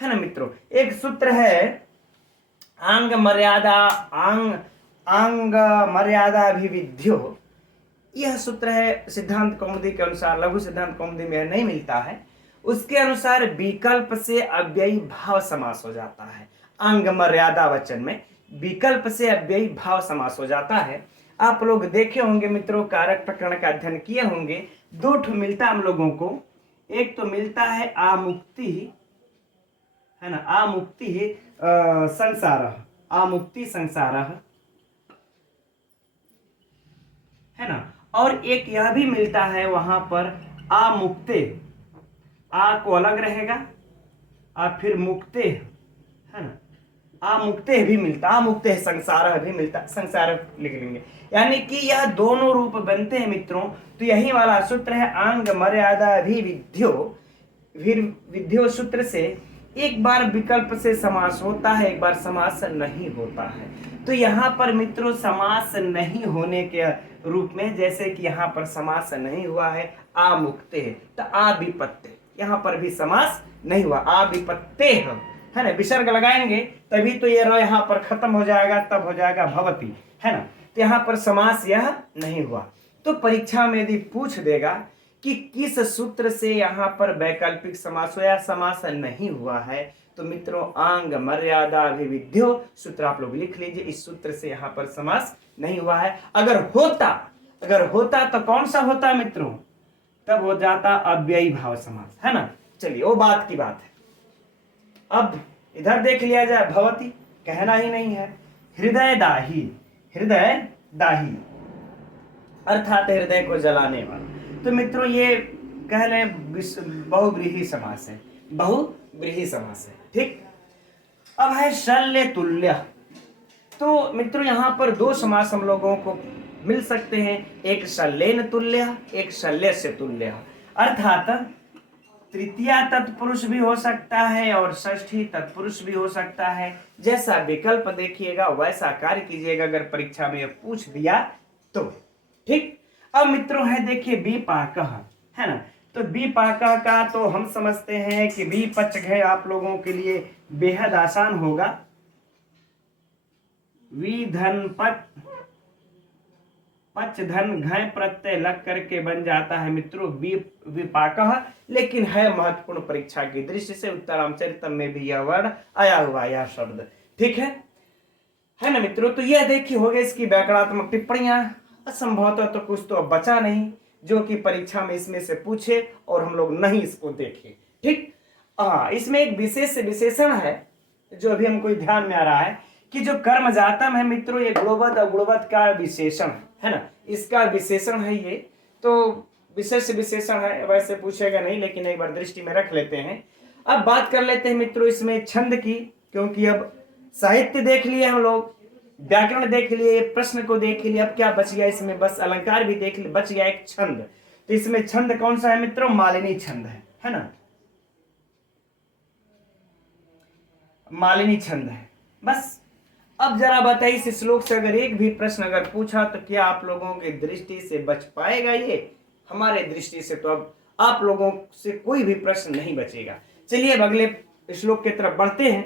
है ना मित्रों। एक सूत्र है आंग मर्यादा, आंग मर्यादा अभिविध्यो, यह सूत्र है सिद्धांत कौमुदी के अनुसार, लघु सिद्धांत कौमुदी में नहीं मिलता है। उसके अनुसार विकल्प से अव्ययी भाव समास हो जाता है। अंग मर्यादा वचन में विकल्प से अव्ययी भाव समास हो जाता है। आप लोग देखे होंगे मित्रों, कारक प्रकरण का अध्ययन किए होंगे, दो ठो मिलता हम लोगों को। एक तो मिलता है आमुक्ति, है ना, आमुक्ति संसारः, आमुक्ति संसारः, है ना। और एक यह भी मिलता है वहां पर आमुक्ते, आ को अलग रहेगा और फिर मुक्ते, है ना, आमुक्ते भी मिलता, आमुक्ते संसार भी मिलता, संसार लिख लेंगे। यानी कि यह दोनों रूप बनते हैं मित्रों। तो यही वाला सूत्र है आंग मर्यादा भी विध्यो, विध्यो सूत्र से एक बार विकल्प से समास होता है, एक बार समास नहीं होता है। तो यहाँ पर मित्रों समास नहीं होने के रूप में, जैसे कि यहाँ पर समास नहीं हुआ है आमुक्ते, तो आविपत्ते, यहाँ पर भी समास नहीं हुआ, आविपत्ते है ना, विसर्ग लगाएंगे तभी तो ये र यहाँ पर खत्म हो जाएगा, तब हो जाएगा भवती, है ना। तो यहाँ पर समास यह नहीं हुआ। तो परीक्षा में यदि पूछ देगा कि किस सूत्र से यहाँ पर वैकल्पिक समास हुआ, समास नहीं हुआ है, तो मित्रों आंग मर्यादा अभिविध्यो सूत्र आप लोग लिख लीजिए, इस सूत्र से यहाँ पर समास नहीं हुआ है। अगर होता तो कौन सा होता मित्रों? तब हो जाता अव्ययी भाव समास, है ना। चलिए वो बात की बात है। अब इधर देख लिया जाए, भवती कहना ही नहीं है, हृदय दाही, हृदय दाही, अर्थात हृदय को जलाने वाला। तो मित्रों ये कह लें बहुव्रीहि समास है, बहुव्रीहि समास है। ठीक, अब है शल्य तुल्य। तो मित्रों यहाँ पर दो समास हम लोगों को मिल सकते हैं, एक शल्येन तुल्य, एक शल्य से तुल्य। अर्थात तृतीया तत्पुरुष भी हो सकता है और षष्ठी तत्पुरुष भी हो सकता है। जैसा विकल्प देखिएगा वैसा कार्य कीजिएगा अगर परीक्षा में पूछ दिया तो। ठीक, अब मित्रों है देखिए विपाकः, है ना। तो विपाकः का तो हम समझते हैं कि विपचघ आप लोगों के लिए बेहद आसान होगा। विधन पच धन घय प्रत्यय लग करके बन जाता है मित्रों विपाकः, लेकिन है महत्वपूर्ण परीक्षा की दृष्टि से। उत्तरामचरितम में भी यह वर्ण आया हुआ, यह शब्द। ठीक है ना मित्रों। तो यह देखिए हो गया इसकी व्याकरणात्मक टिप्पणियां। असंभवतः तो कुछ तो अब बचा नहीं जो कि परीक्षा में इसमें से पूछे और हम लोग नहीं इसको देखें। ठीक, इसमें एक विशेष विशेषण है जो अभी हमको ध्यान में आ रहा है कि जो कर्म जातम है मित्रों, ये गुणवद अगुणवद का विशेषण है ना, इसका विशेषण है ये। तो विशेष विशेषण है, वैसे पूछेगा नहीं लेकिन एक बार दृष्टि में रख लेते हैं। अब बात कर लेते हैं मित्रों इसमें छंद की, क्योंकि अब साहित्य देख लिए हम लोग, व्याकरण देख लिए, प्रश्न को देख लिए, अब क्या बच गया इसमें, बस अलंकार भी देख लिए, बच गया एक छंद। तो इसमें छंद कौन सा है मित्रों, मालिनी छंद है ना, मालिनी छंद है। बस अब जरा बताइए इस श्लोक से अगर एक भी प्रश्न अगर पूछा तो क्या आप लोगों की दृष्टि से बच पाएगा ये? हमारे दृष्टि से तो अब आप लोगों से कोई भी प्रश्न नहीं बचेगा। चलिए अब अगले श्लोक की तरफ बढ़ते हैं।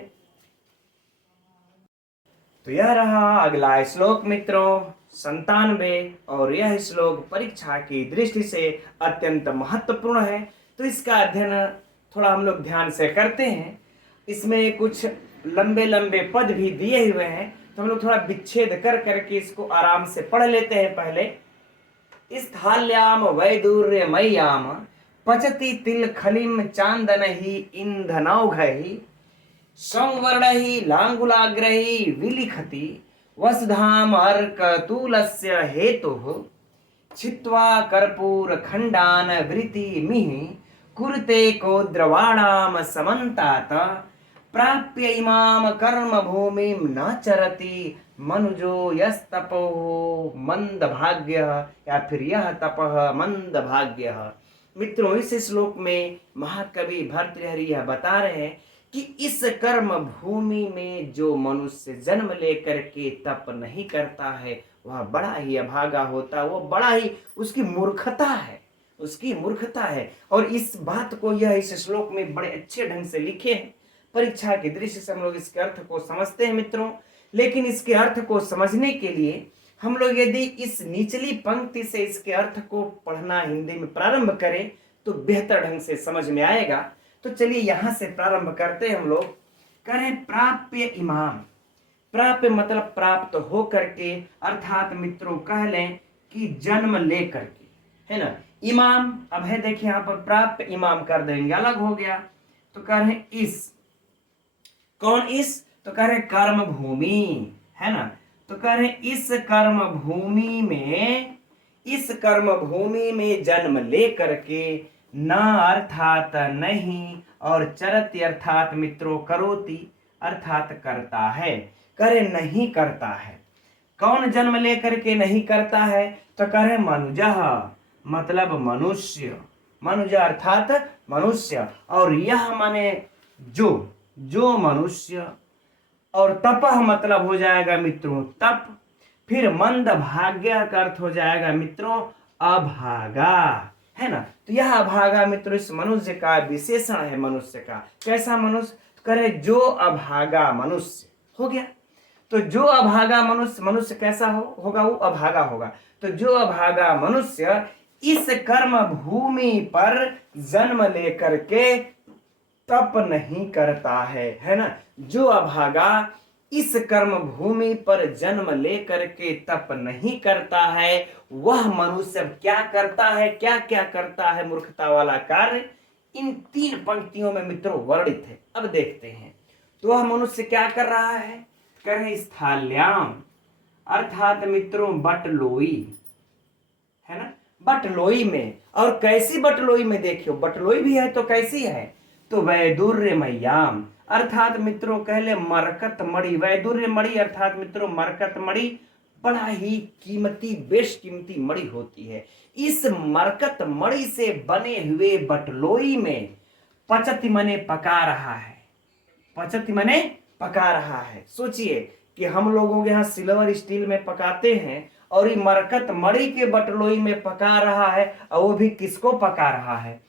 तो यह रहा अगला श्लोक मित्रों 97, और यह श्लोक परीक्षा की दृष्टि से अत्यंत महत्वपूर्ण है। तो इसका अध्ययन थोड़ा हम लोग ध्यान से करते हैं। इसमें कुछ लंबे लंबे पद भी दिए हुए हैं, तो हम लोग थोड़ा विच्छेद कर करके इसको आराम से पढ़ लेते हैं। पहले स्थाल्याम वैदूर्य मय्याम पचति तिल खलिम चांदन ही इंधनौघहि संवर्णहि लांगुलाग्रहि विलिखति वसुधाम अर्कतूलस्य हेतुः छित्त्वा कर्पूर खंडान वृत्तिमिः कुरुते को द्रवाणाम समन्तात प्राप्य इमाम कर्म भूमिम न चरति मनुजो यस्तपो मंद भाग्य, या फिर यह तपः मंद भाग्य। मित्रों इस श्लोक में महाकवि भर्तृहरि यह बता रहे हैं कि इस कर्म भूमि में जो मनुष्य जन्म लेकर के तप नहीं करता है वह बड़ा ही अभागा होता है, वो बड़ा ही उसकी मूर्खता है, उसकी मूर्खता है। और इस बात को यह इस श्लोक में बड़े अच्छे ढंग से लिखे हैं। परीक्षा की दृष्टि से हम लोग इसके अर्थ को समझते हैं मित्रों, लेकिन इसके अर्थ को समझने के लिए हम लोग यदि इस निचली पंक्ति से इसके अर्थ को पढ़ना हिंदी में प्रारंभ करें तो बेहतर ढंग से समझ में आएगा। तो चलिए यहां से प्रारंभ करते हैं हम लोग। करें प्राप्य इमाम, प्राप्य मतलब प्राप्त हो करके, अर्थात मित्रों कह लें कि जन्म ले करके, है ना। इमाम अब है देखिए यहाँ पर प्राप्य इमाम कर देंगे, अलग हो गया। तो कह रहे इस, कौन इस, तो कह रहे कर्म भूमि, है ना। तो कह रहे इस कर्म भूमि में, इस कर्म भूमि में जन्म ले करके न अर्थात नहीं, और चरति अर्थात मित्रों करोति अर्थात करता है, करे नहीं करता है। कौन जन्म ले करके नहीं करता है, तो करे मनुजः मतलब मनुष्य, मनुज अर्थात मनुष्य, और यह माने जो, जो मनुष्य, और तपह मतलब हो जाएगा मित्रों तप, फिर मंद भाग्य का अर्थ हो जाएगा मित्रों अभागा, है ना। तो यह अभागा मित्रों इस मनुष्य का विशेषण है। मनुष्य का कैसा मनुष्य, करे जो अभागा मनुष्य हो गया। तो जो अभागा मनुष्य, मनुष्य कैसा होगा, वो अभागा होगा। तो जो अभागा मनुष्य इस कर्म भूमि पर जन्म लेकर के तप नहीं करता है ना। जो अभागा इस कर्म भूमि पर जन्म लेकर के तप नहीं करता है वह मनुष्य क्या करता है, क्या क्या करता है मूर्खता वाला कार्य, इन 3 पंक्तियों में मित्रों वर्णित है। अब देखते हैं तो वह मनुष्य क्या कर रहा है, कह रहे स्थाल्याम अर्थात मित्रों बटलोई, है ना, बटलोई में। और कैसी बटलोई में, देखियो बटलोई भी है तो कैसी है, तो वैदुर्य मैयाम अर्थात मित्रों कह ले मरकत मणि, वैदुर्य मणि अर्थात मित्रों मरकत मणि बड़ा ही कीमती बेशकीमती मणि होती है। इस मरकत मणि से बने हुए बटलोई में पचति मने पका रहा है, पचति मने पका रहा है। सोचिए कि हम लोगों के यहाँ सिल्वर स्टील में पकाते हैं और ये मरकत मणि के बटलोई में पका रहा है, और वो भी किसको पका रहा है,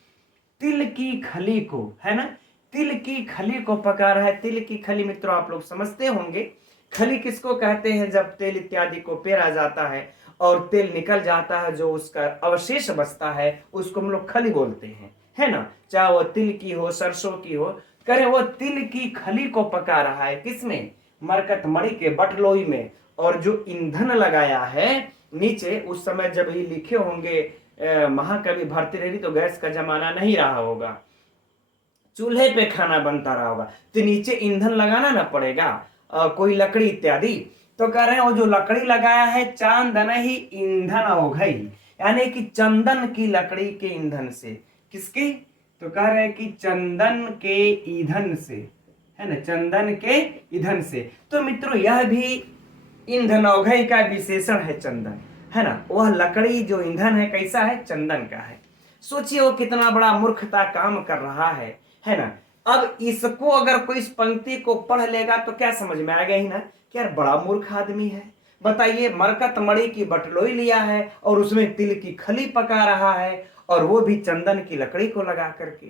तिल की खली को, है ना, तिल की खली को पका रहा है। तिल की खली मित्रों आप लोग समझते होंगे, खली किसको कहते हैं, जब तेल इत्यादि को पेरा जाता है और तेल निकल जाता है, जो उसका अवशेष बचता है उसको हम लोग खली बोलते हैं, है ना, चाहे वो तिल की हो सरसों की हो, करे वो तिल की खली को पका रहा है, किसमें, मरकत मणि के बटलोई में। और जो ईंधन लगाया है नीचे, उस समय जब ये लिखे होंगे महाकवि भर्तृहरि, तो गैस का जमाना नहीं रहा होगा, चूल्हे पे खाना बनता रहा होगा, तो नीचे ईंधन लगाना ना पड़ेगा, कोई लकड़ी इत्यादि। तो कह रहे हैं वो जो लकड़ी लगाया है चांदन ही ईंधन औघई, यानी कि चंदन की लकड़ी के ईंधन से, किसकी, तो कह रहे हैं कि चंदन के ईंधन से, है ना, चंदन के ईंधन से। तो मित्रों यह भी ईंधन औघई का विशेषण है चंदन, है ना, वह लकड़ी जो ईंधन है कैसा है, चंदन का है। सोचिए वो कितना बड़ा मूर्खता काम कर रहा है ना। अब इसको अगर कोई इस पंक्ति को पढ़ लेगा तो क्या समझ में आ गया ही ना कि यार बड़ा मूर्ख आदमी है। बताइए, मरकत मणि की बटलोई लिया है और उसमें तिल की खली पका रहा है, और वो भी चंदन की लकड़ी को लगा करके।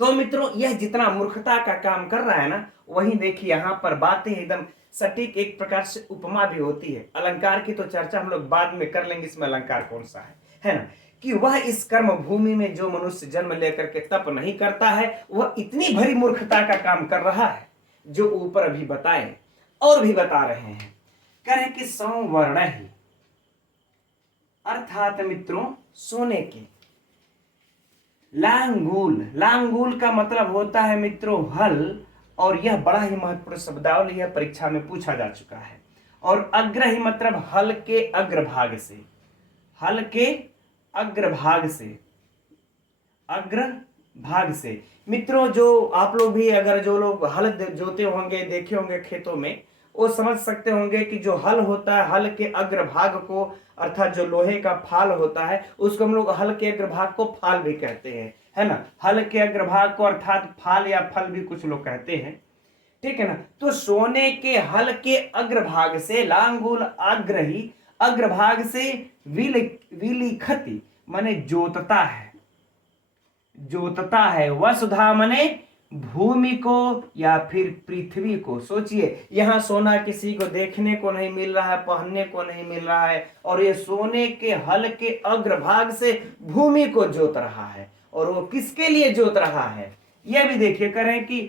तो मित्रों यह जितना मूर्खता का काम कर रहा है ना, वही देखिए यहाँ पर बातें एकदम सटीक, एक प्रकार से उपमा भी होती है। अलंकार की तो चर्चा हम लोग बाद में कर लेंगे, इसमें अलंकार कौन सा है ना, कि वह इस कर्म भूमि में जो मनुष्य जन्म लेकर के तप नहीं करता है, वह इतनी भरी मूर्खता का काम कर रहा है जो ऊपर अभी बताए और भी बता रहे हैं। कह रहे कि संवर्ण ही अर्थात मित्रों सोने के, लांगूल, लांगूल का मतलब होता है मित्रों हल, और यह बड़ा ही महत्वपूर्ण शब्दावली है, परीक्षा में पूछा जा चुका है। और अग्र ही मतलब हल के अग्रभाग से, हल के अग्रभाग से, अग्रभाग से। मित्रों जो आप लोग भी अगर जो लोग हल जोते होंगे, देखे होंगे खेतों में, वो समझ सकते होंगे कि जो हल होता है, हल के अग्रभाग को अर्थात जो लोहे का फाल होता है उसको हम लोग हल के अग्रभाग को फाल भी कहते हैं, है ना, हल के अग्रभाग को अर्थात फाल या फल भी कुछ लोग कहते हैं, ठीक है ना। तो सोने के हल के अग्रभाग से, लांगुल आग्रही, अग्रभाग से विलिखति माने जोतता है, जोतता है, वसुधा माने भूमि को या फिर पृथ्वी को। सोचिए यहाँ सोना किसी को देखने को नहीं मिल रहा है, पहनने को नहीं मिल रहा है, और ये सोने के हल के अग्रभाग से भूमि को जोत रहा है। और वो किसके लिए जोत रहा है, यह भी देखिए, कह रहे हैं कि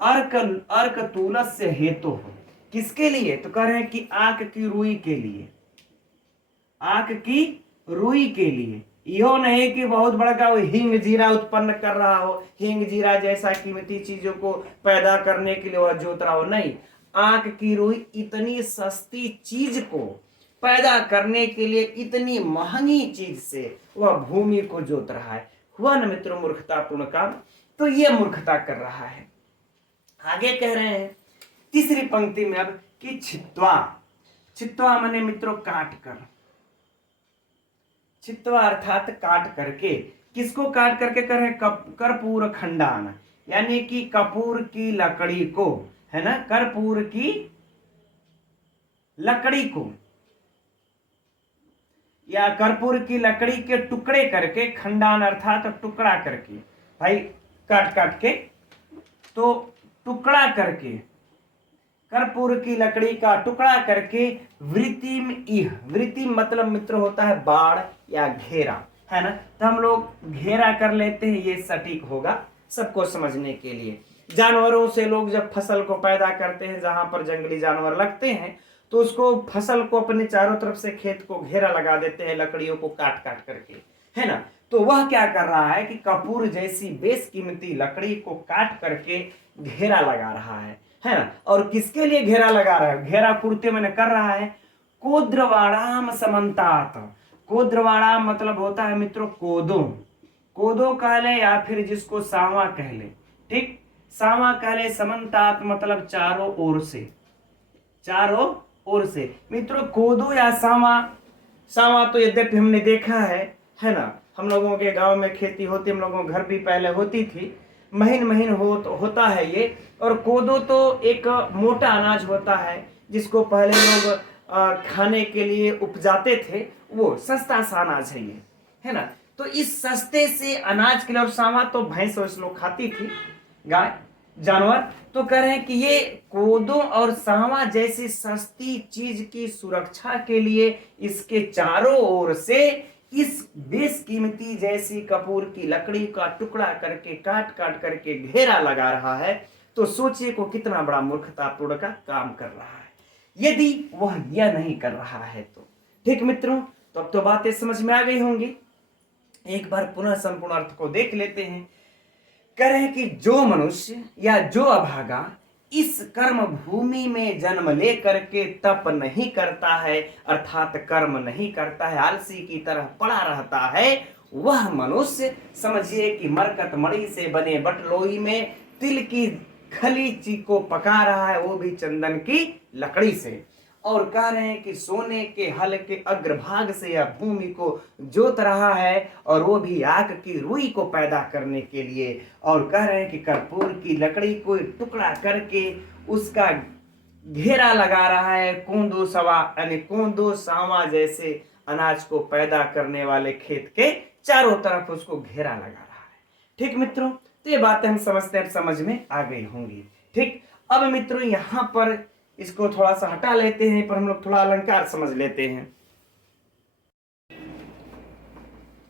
अर्क अर्क तुलस्य हेतु हो, किसके लिए, तो कह रहे हैं कि आंख की रुई के लिए, आंख की रुई के लिए। यो नहीं कि बहुत बड़ा का हींग जीरा उत्पन्न कर रहा हो, हींग जीरा जैसा कीमती चीजों को पैदा करने के लिए वह जोत रहा हो, नहीं, आंख की रुई इतनी सस्ती चीज को पैदा करने के लिए, इतनी महंगी चीज से वह भूमि को जोत रहा है। हुआ ना मित्रों मूर्खतापूर्ण काम, तो यह मूर्खता कर रहा है। आगे कह रहे हैं तीसरी पंक्ति में अब कि छित्वा, छित्वा माने मित्रों काट कर, छित्वा अर्थात काट करके, किसको काट करके कर रहे हैं, कर्पूर खंडान, यानी कि कपूर की लकड़ी को, है ना, कर्पूर की लकड़ी को या कर्पूर की लकड़ी के टुकड़े करके, खंडान अर्थात टुकड़ा करके, भाई काट काट के, तो टुकड़ा करके, कर्पूर की लकड़ी का टुकड़ा करके, वृत्तिम इह, वृत्तिम मतलब मित्र होता है बाड़ या घेरा, है ना, तो हम लोग घेरा कर लेते हैं, ये सटीक होगा सबको समझने के लिए। जानवरों से लोग जब फसल को पैदा करते हैं, जहां पर जंगली जानवर लगते हैं, तो उसको फसल को अपने चारों तरफ से खेत को घेरा लगा देते हैं लकड़ियों को काट काट करके, है ना। तो वह क्या कर रहा है कि कपूर जैसी बेशकीमती लकड़ी को काट करके घेरा लगा रहा है ना। और किसके लिए घेरा लगा रहा है, घेरा पूर्ति मैंने कर रहा है, कोद्रवाणाम समन्तात। कोद्रवाणाम मतलब होता है मित्रों कोदो, कोदो कह ले या फिर जिसको सावा कह ले, ठीक, सावा कह ले। समन्तात मतलब चारों ओर से, चारों ओर से। मित्रों कोदो या सावा, सावा तो यद्यपि हमने देखा है ना, हम लोगों के गांव में खेती होती, हम लोगों के घर भी पहले होती थी, महीन महीन होता है ये। और कोदो तो एक मोटा अनाज होता है जिसको पहले लोग खाने के लिए उपजाते थे, वो सस्ता सा अनाज है ये, है ना। तो इस सस्ते से अनाज के लिए, और सावा तो भैंस वैंस लोग खाती थी, गाय जानवर, तो कह रहे हैं कि ये कोदो और सावा जैसी सस्ती चीज की सुरक्षा के लिए इसके चारों ओर से इस बेशकीमती जैसी कपूर की लकड़ी का टुकड़ा करके काट काट करके घेरा लगा रहा है। तो सोचिए को कितना बड़ा मूर्खतापूर्ण का काम कर रहा है, यदि वह यह नहीं कर रहा है तो। ठीक मित्रों, तो अब तो बातें समझ में आ गई होंगी। एक बार पुनः संपूर्ण अर्थ को देख लेते हैं। कह रहे हैं कि जो मनुष्य या जो अभागा इस कर्म भूमि में जन्म ले करके तप नहीं करता है, अर्थात कर्म नहीं करता है, आलसी की तरह पड़ा रहता है, वह मनुष्य समझिए कि मरकत मणि से बने बटलोई में तिल की खली को पका रहा है, वो भी चंदन की लकड़ी से। और कह रहे हैं कि सोने के हल के अग्रभाग से यह भूमि को जोत रहा है, और वो भी आग की रुई को पैदा करने के लिए। और कह रहे हैं कि कर्पूर की लकड़ी को टुकड़ा करके उसका घेरा लगा रहा है, कोंदो सवा यानी कोंदो सावा जैसे अनाज को पैदा करने वाले खेत के चारों तरफ उसको घेरा लगा रहा है। ठीक मित्रों, तो ये बातें हम समझते हैं, समझ में आ गई होंगी। ठीक, अब मित्रों यहां पर इसको थोड़ा सा हटा लेते हैं, पर हम लोग थोड़ा अलंकार समझ लेते हैं।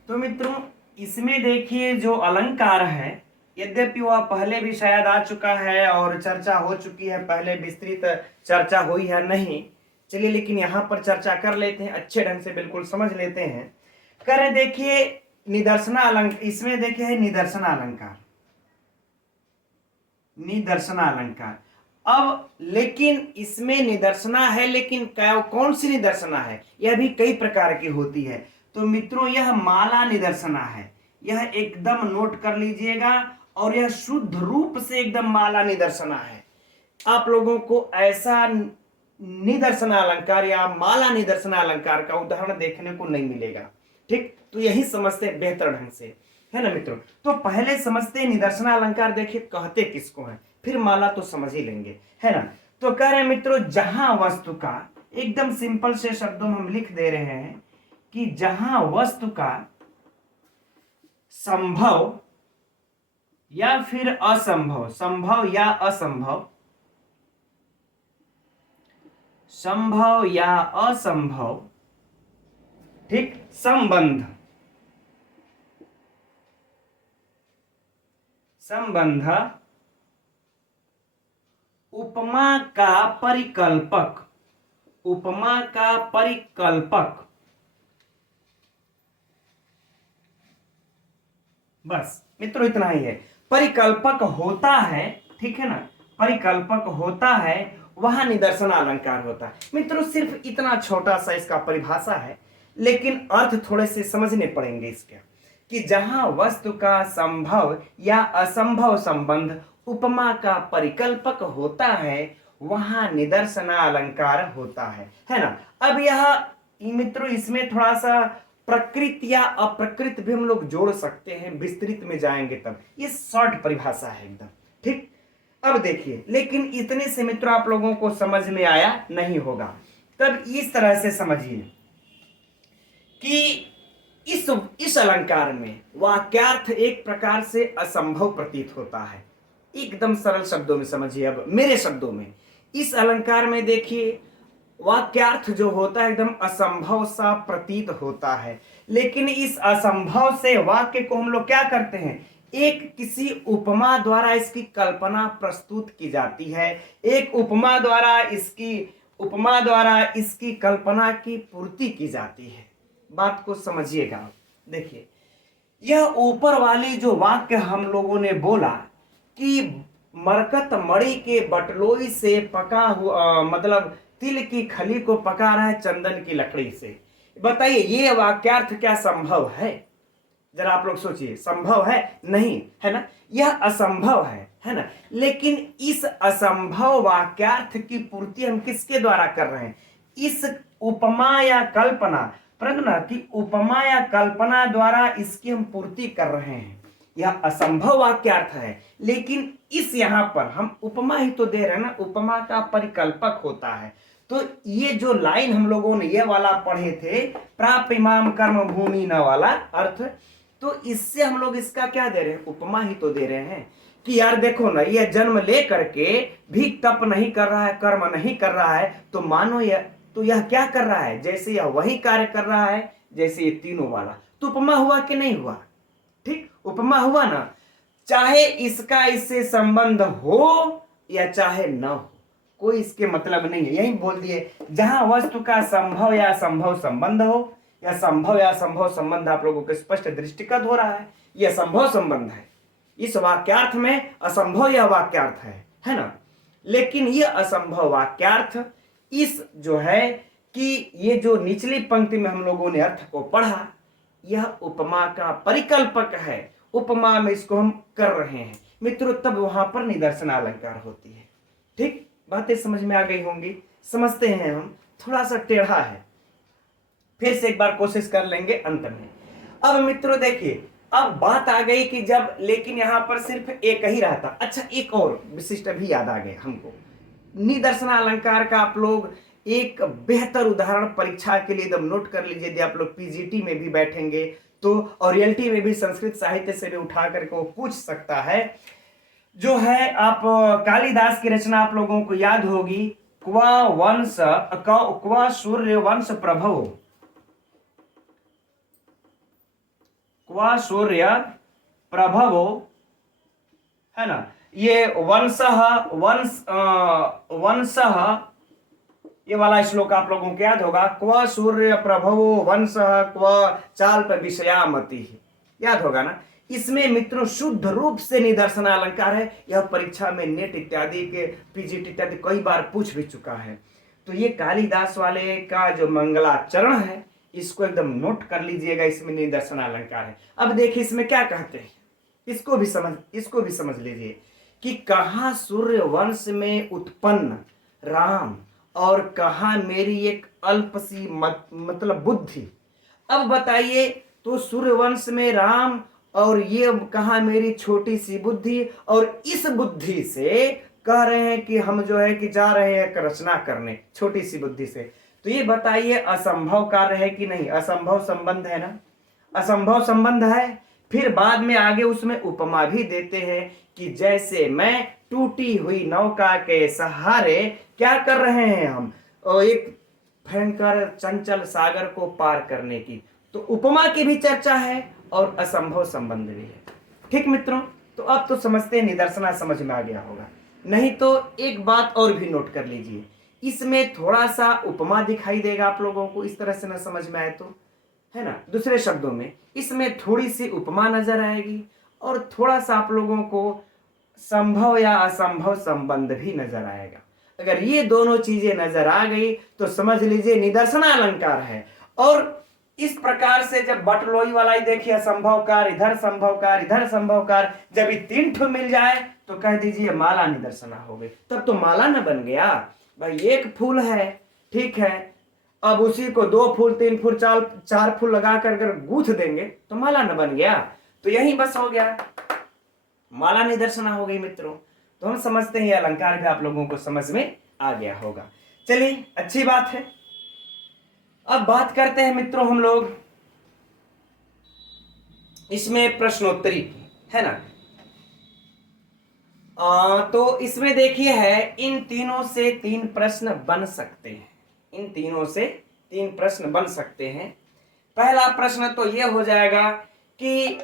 तो मित्रों इसमें देखिए जो अलंकार है, यद्यपि वह पहले भी शायद आ चुका है और चर्चा हो चुकी है, पहले विस्तृत चर्चा हुई है नहीं, चलिए लेकिन यहां पर चर्चा कर लेते हैं, अच्छे ढंग से बिल्कुल समझ लेते हैं। करे देखिए निदर्शना अलंकार, इसमें देखिए है निदर्शना अलंकार, निदर्शना अलंकार। अब लेकिन इसमें निदर्शना है, लेकिन कौन सी निदर्शना है, यह भी कई प्रकार की होती है। तो मित्रों यह माला निदर्शना है, यह एकदम नोट कर लीजिएगा, और यह शुद्ध रूप से एकदम माला निदर्शना है। आप लोगों को ऐसा निदर्शना अलंकार या माला निदर्शना अलंकार का उदाहरण देखने को नहीं मिलेगा। ठीक, तो यही समझते हैं बेहतर ढंग से, है ना मित्रों। तो पहले समझते निदर्शना अलंकार, देखिए कहते किसको है, फिर माला तो समझ ही लेंगे, है ना। तो कह रहे हैं मित्रों जहां वस्तु का, एकदम सिंपल से शब्दों में हम लिख दे रहे हैं कि जहां वस्तु का संभव या फिर असंभव, संभव या असंभव, संभव या असंभव, ठीक, संबंध, संबंध उपमा का परिकल्पक, उपमा का परिकल्पक, बस मित्रों इतना ही है। परिकल्पक होता है, ठीक है ना, परिकल्पक होता है, वहां निदर्शना अलंकार होता है। मित्रों सिर्फ इतना छोटा सा इसका परिभाषा है, लेकिन अर्थ थोड़े से समझने पड़ेंगे इसके, कि जहां वस्तु का संभव या असंभव संबंध उपमा का परिकल्पक होता है, वहां निदर्शना अलंकार होता है ना। अब यह मित्रों इसमें थोड़ा सा प्रकृत या अप्रकृत भी हम लोग जोड़ सकते हैं, विस्तृत में जाएंगे तब, ये शॉर्ट परिभाषा है एकदम। ठीक, अब देखिए, लेकिन इतने से मित्रों आप लोगों को समझ में आया नहीं होगा, तब इस तरह से समझिए कि इस अलंकार में वाक्यार्थ एक प्रकार से असंभव प्रतीत होता है। एकदम सरल शब्दों में समझिए, अब मेरे शब्दों में, इस अलंकार में देखिए वाक्यार्थ जो होता है एकदम असंभव सा प्रतीत होता है, लेकिन इस असंभव से वाक्य को हम लोग क्या करते हैं, एक किसी उपमा द्वारा इसकी कल्पना प्रस्तुत की जाती है, एक उपमा द्वारा इसकी कल्पना की पूर्ति की जाती है। बात को समझिएगा, देखिए यह ऊपर वाली जो वाक्य हम लोगों ने बोला कि मरकत मणि के बटलोई से पका हुआ, मतलब तिल की खली को पका रहा है चंदन की लकड़ी से। बताइए ये वाक्यार्थ क्या संभव है? जरा आप लोग सोचिए, संभव है? नहीं, है ना, यह असंभव है ना। लेकिन इस असंभव वाक्यार्थ की पूर्ति हम किसके द्वारा कर रहे हैं? इस उपमा या कल्पना, परंतु ना कि उपमा या कल्पना द्वारा इसकी हम पूर्ति कर रहे हैं। यह असंभव वाक्यार्थ है, लेकिन इस यहां पर हम उपमा ही तो दे रहे हैं ना, उपमा का परिकल्पक होता है। तो ये जो लाइन हम लोगों ने ये वाला पढ़े थे, प्राप इमाम कर्म भूमि न वाला अर्थ, तो इससे हम लोग इसका क्या दे रहे हैं? उपमा ही तो दे रहे हैं कि यार देखो ना, यह जन्म ले करके भी तप नहीं कर रहा है, कर्म नहीं कर रहा है, तो मानो यह क्या कर रहा है? जैसे यह वही कार्य कर रहा है जैसे ये तीनों वाला। तो उपमा हुआ कि नहीं हुआ? ठीक, उपमा हुआ ना। चाहे इसका इससे संबंध हो या चाहे न हो, कोई इसके मतलब नहीं है। यही बोल दिए, जहां वस्तु का संभव या असंभव संबंध हो, या संभव या असंभव संबंध आप लोगों को स्पष्ट दृष्टिगत हो रहा है, यह संभव संबंध है। इस वाक्यार्थ में असंभव यह वाक्यार्थ है ना। लेकिन यह असंभव वाक्यार्थ इस जो है कि ये जो निचली पंक्ति में हम लोगों ने अर्थ को पढ़ा, यह उपमा का परिकल्पक है। उपमा में इसको हम कर रहे हैं मित्रों, तब वहां पर निदर्शन अलंकार होती है। ठीक, बातें समझ में आ गई होंगी। समझते हैं हम, थोड़ा सा टेढ़ा है, फिर से एक बार कोशिश कर लेंगे अंत में। अब मित्रों देखिए, अब बात आ गई कि जब, लेकिन यहां पर सिर्फ एक ही रहा था। अच्छा, एक और विशिष्ट भी याद आ गया हमको, निदर्शन अलंकार का। आप लोग एक बेहतर उदाहरण परीक्षा के लिए एकदम नोट कर लीजिए। यदि आप लोग पीजीटी में भी बैठेंगे तो, और रियलिटी में भी संस्कृत साहित्य से भी उठा करके वो पूछ सकता है। जो है आप कालिदास की रचना आप लोगों को याद होगी, क्वा सूर्य वंश प्रभव, क्वा सूर्य प्रभवो, है ना। ये वंशः ये वाला श्लोक आप लोगों को याद होगा। क्व सूर्य प्रभवो वंशः क्व चाल्प विषयामति, याद होगा ना। इसमें मित्रों शुद्ध रूप से निदर्शन अलंकार है। यह परीक्षा में नेट इत्यादि के पीजीटी इत्यादि कई बार पूछ भी चुका है। तो ये कालिदास वाले का जो मंगलाचरण है, इसको एकदम नोट कर लीजिएगा, इसमें निदर्शन अलंकार है। अब देखिए इसमें क्या कहते हैं, इसको भी समझ लीजिए कि कहां सूर्य वंश में उत्पन्न राम और कहां मेरी एक अल्प सी मतलब बुद्धि। अब बताइए, तो सूर्यवंश में राम और ये कहां मेरी छोटी सी बुद्धि, और इस बुद्धि से कह रहे हैं कि हम जो है कि जा रहे हैं एक रचना करने छोटी सी बुद्धि से। तो ये बताइए असंभव कार्य है कि नहीं? असंभव संबंध है ना, असंभव संबंध है। फिर बाद में आगे उसमें उपमा भी देते हैं कि जैसे मैं टूटी हुई नौका के सहारे क्या कर रहे हैं हम, एक भयंकर चंचल सागर को पार करने की। तो उपमा की भी चर्चा है और असंभव संबंध भी है। ठीक मित्रों, तो अब तो समझते हैं, निदर्शना समझ में आ गया होगा। नहीं तो एक बात और भी नोट कर लीजिए, इसमें थोड़ा सा उपमा दिखाई देगा आप लोगों को, इस तरह से ना समझ में आए तो, है ना। दूसरे शब्दों में इसमें थोड़ी सी उपमा नजर आएगी और थोड़ा सा आप लोगों को संभव या असंभव संबंध भी नजर आएगा। अगर ये दोनों चीजें नजर आ गई तो समझ लीजिए निदर्शन अलंकार है। और इस प्रकार से जब बटलोई वाला ही देखिए, असंभव कार इधर, संभव कार इधर, संभव कार, जब ये तीन ठो मिल जाए तो कह दीजिए माला निदर्शना हो गई। तब तो माला न बन गया भाई, एक फूल है, ठीक है, अब उसी को 2 फूल 3 फूल 4 फूल लगा कर अगर गूंथ देंगे तो माला न बन गया। तो यही बस हो गया, माला निदर्शना हो गई मित्रों। तो हम समझते हैं अलंकार भी आप लोगों को समझ में आ गया होगा। चलिए, अच्छी बात है। अब बात करते हैं मित्रों हम लोग इसमें प्रश्नोत्तरी की, है ना। तो इसमें देखिए है, इन तीनों से 3 प्रश्न बन सकते हैं, इन तीनों से 3 प्रश्न बन सकते हैं। पहला प्रश्न तो यह हो जाएगा कि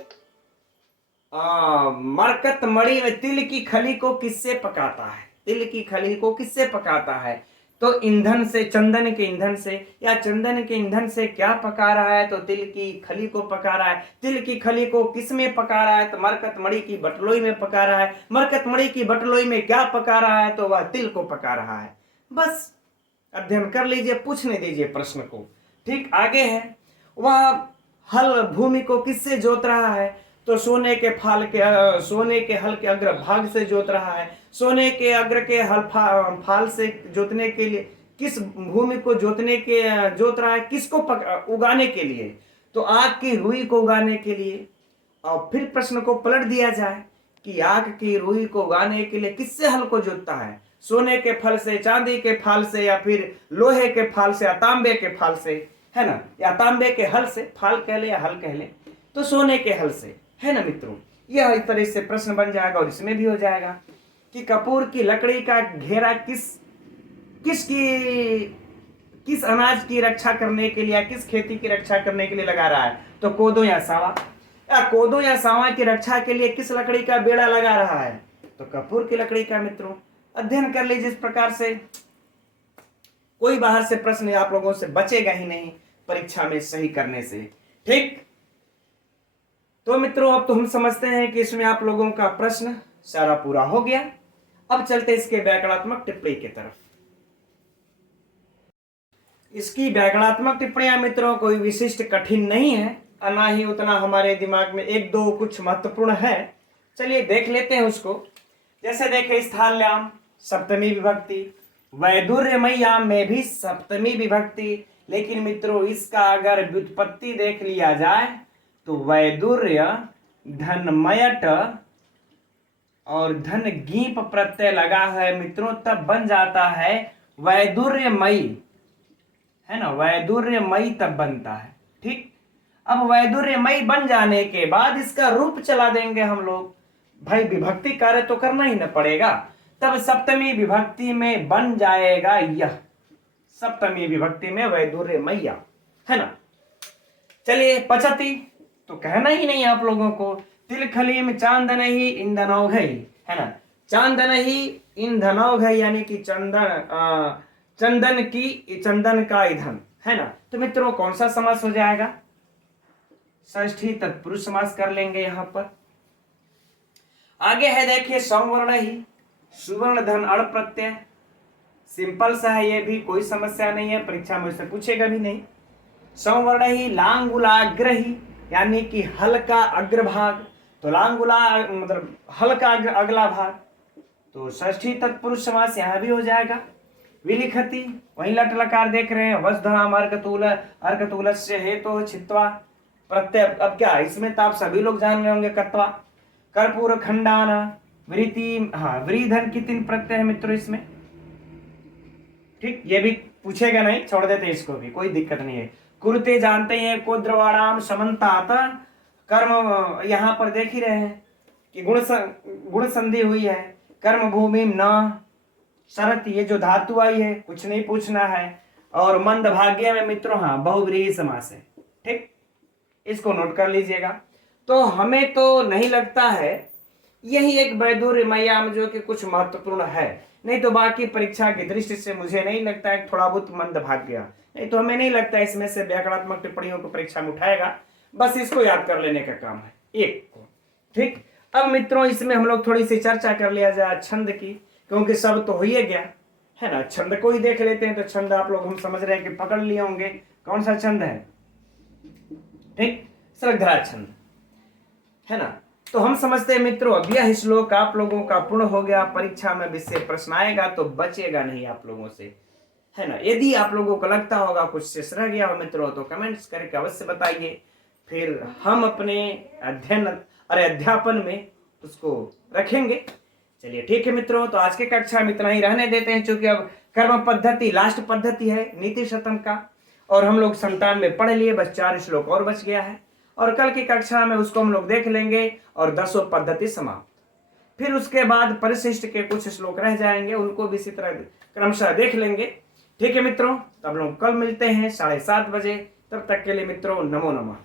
मरकत मणि में तिल की खली को किससे पकाता है? तिल की खली को किससे पकाता है? तो ईंधन से, चंदन के ईंधन से, या चंदन के ईंधन से क्या पका रहा है? तो तिल की खली को पका रहा है। तिल की खली को किस में पका रहा है? तो मरकत मणि की बटलोई में पका रहा है। मरकत मणि की बटलोई में क्या पका रहा है? तो वह तिल को पका रहा है। बस अध्ययन कर लीजिए, पूछने दीजिए प्रश्न को। ठीक, आगे है, वह हल भूमि को किससे जोत रहा है? तो सोने के हल के अग्र भाग से जोत रहा है। सोने के अग्र के फाल से जोतने के लिए, किस भूमि को जोत रहा है? किसको उगाने के लिए? तो आग की रुई को उगाने के लिए। और फिर प्रश्न को पलट दिया जाए कि आग की रुई को उगाने के लिए किससे हल को जोतता है? सोने के फल से, चांदी के फाल से, या फिर लोहे के फाल से, या तांबे के फाल से, है ना, या तांबे के हल से, फाल कह ले या हल कह ले, तो सोने के हल से, है ना मित्रों। यह इस तरह से प्रश्न बन जाएगा। और इसमें भी हो जाएगा कि कपूर की लकड़ी का घेरा किस अनाज की रक्षा करने के लिए या किस खेती की रक्षा करने के लिए लगा रहा है? तो कोदो या सावा। कोदो या सावा की रक्षा के लिए किस लकड़ी का बेड़ा लगा रहा है? तो कपूर की लकड़ी का। मित्रों, अध्ययन कर लीजिए। इस प्रकार से कोई बाहर से प्रश्न आप लोगों से बचेगा ही नहीं परीक्षा में सही करने से। ठीक, तो मित्रों अब तो हम समझते हैं कि इसमें आप लोगों का प्रश्न सारा पूरा हो गया। अब चलते इसके व्याकरणात्मक टिप्पणी की तरफ। इसकी व्याकरणात्मक टिप्पणियां मित्रों कोई विशिष्ट कठिन नहीं है, और ना ही उतना हमारे दिमाग में एक दो कुछ महत्वपूर्ण है। चलिए देख लेते हैं उसको। जैसे देखे, स्थाल्याम सप्तमी विभक्ति, वैदुर्यमय्याम में भी सप्तमी विभक्ति। लेकिन मित्रों इसका अगर व्युत्पत्ति देख लिया जाए तो वैदुर्य धनमयट और धन गीप प्रत्यय लगा है मित्रों, तब बन जाता है वैदुर्यमयी, है ना, वैदुर्यमयी तब बनता है। ठीक, अब वैदुर्यमयी बन जाने के बाद इसका रूप चला देंगे हम लोग। भाई विभक्ति कार्य तो करना ही न पड़ेगा, तब सप्तमी विभक्ति में बन जाएगा यह, सप्तमी विभक्ति में वैदुर्यमय्या, है ना। चलिए पचती तो कहना ही नहीं आप लोगों को। तिलखलीम चांदन ही ईंधनौघई, है ना, चांदन ही ईंधनौघई यानी कि चंदन का ईंधन, है ना। तो मित्रों कौन सा समास हो जाएगा? षष्ठी तत्पुरुष समास कर लेंगे यहां पर। आगे है देखिए, संवर्ण ही सुवर्ण धन अड़ प्रत्यय। सिंपल सा है, ये भी कोई समस्या नहीं है, परीक्षा में उससे पूछेगा भी नहीं। संवर्ण ही लांगुलाग्रही यानी कि हल का अग्रभाग, तो लांगुला मतलब हल का अगला भाग, तो षष्ठी तत्पुरुष समास यहां भी हो जाएगा। विलिखति, वही लट लकार देख रहे हैं, वसधाम अर्कतूल से हेतु छित्वा प्रत्यय। अब क्या इसमें तो आप सभी लोग जान रहे होंगे, कत्वा। कर्पूर खंडान वृति, हाँ वृधन की 3 प्रत्यय है मित्रों इसमें। ठीक, ये भी पूछेगा नहीं, छोड़ देते इसको भी, कोई दिक्कत नहीं है। कुरुते जानते हैं कोद्रवाणाम समन्तात, कर्म यहां पर देख ही रहे हैं कि गुण संधि हुई है। कर्म भूमि न शरत, ये जो धातु आई है कुछ नहीं पूछना है। और मंद भाग्य में मित्रों हाँ बहुव्रीहि समास है। ठीक, इसको नोट कर लीजिएगा। तो हमें तो नहीं लगता है यही एक वैदुर्यमय्याम जो कि कुछ महत्वपूर्ण है, नहीं तो बाकी परीक्षा की दृष्टि से मुझे नहीं लगता है, थोड़ा बहुत मंद भाग्य, नहीं तो हमें नहीं लगता इसमें से व्याकरणात्मक टिप्पणियों को परीक्षा में उठाएगा। बस इसको याद कर लेने का काम है एक को। ठीक, अब मित्रों इसमें हम लोग थोड़ी सी चर्चा कर लिया जाए छंद की, क्योंकि सब तो हो ही गया, है ना। छंद को ही देख लेते हैं। तो छंद आप लोग हम समझ रहे हैं कि पकड़ लिए होंगे, कौन सा छंद है? ठीक, श्रद्धा छंद, है ना। तो हम समझते हैं मित्रों अब यह श्लोक आप लोगों का पूर्ण हो गया। परीक्षा में इससे प्रश्न आएगा तो बचेगा नहीं आप लोगों से, है ना। यदि आप लोगों को लगता होगा कुछ शेष रह गया हो मित्रों तो कमेंट्स करके अवश्य बताइए, फिर हम अपने अध्यापन में उसको रखेंगे। चलिए ठीक है मित्रों, तो आज के कक्षा में इतना ही रहने देते हैं, क्योंकि अब कर्म पद्धति लास्ट पद्धति है नीति शतम का, और हम लोग 97 में पढ़ लिए, बस 4 श्लोक और बच गया है, और कल की कक्षा में उसको हम लोग देख लेंगे और 10 पद्धति समाप्त। फिर उसके बाद परिशिष्ट के कुछ श्लोक रह जाएंगे, उनको भी इसी तरह क्रमशः देख लेंगे। ठीक है मित्रों, तब लोग कल मिलते हैं 7:30 बजे। तब तक के लिए मित्रों नमो नमः।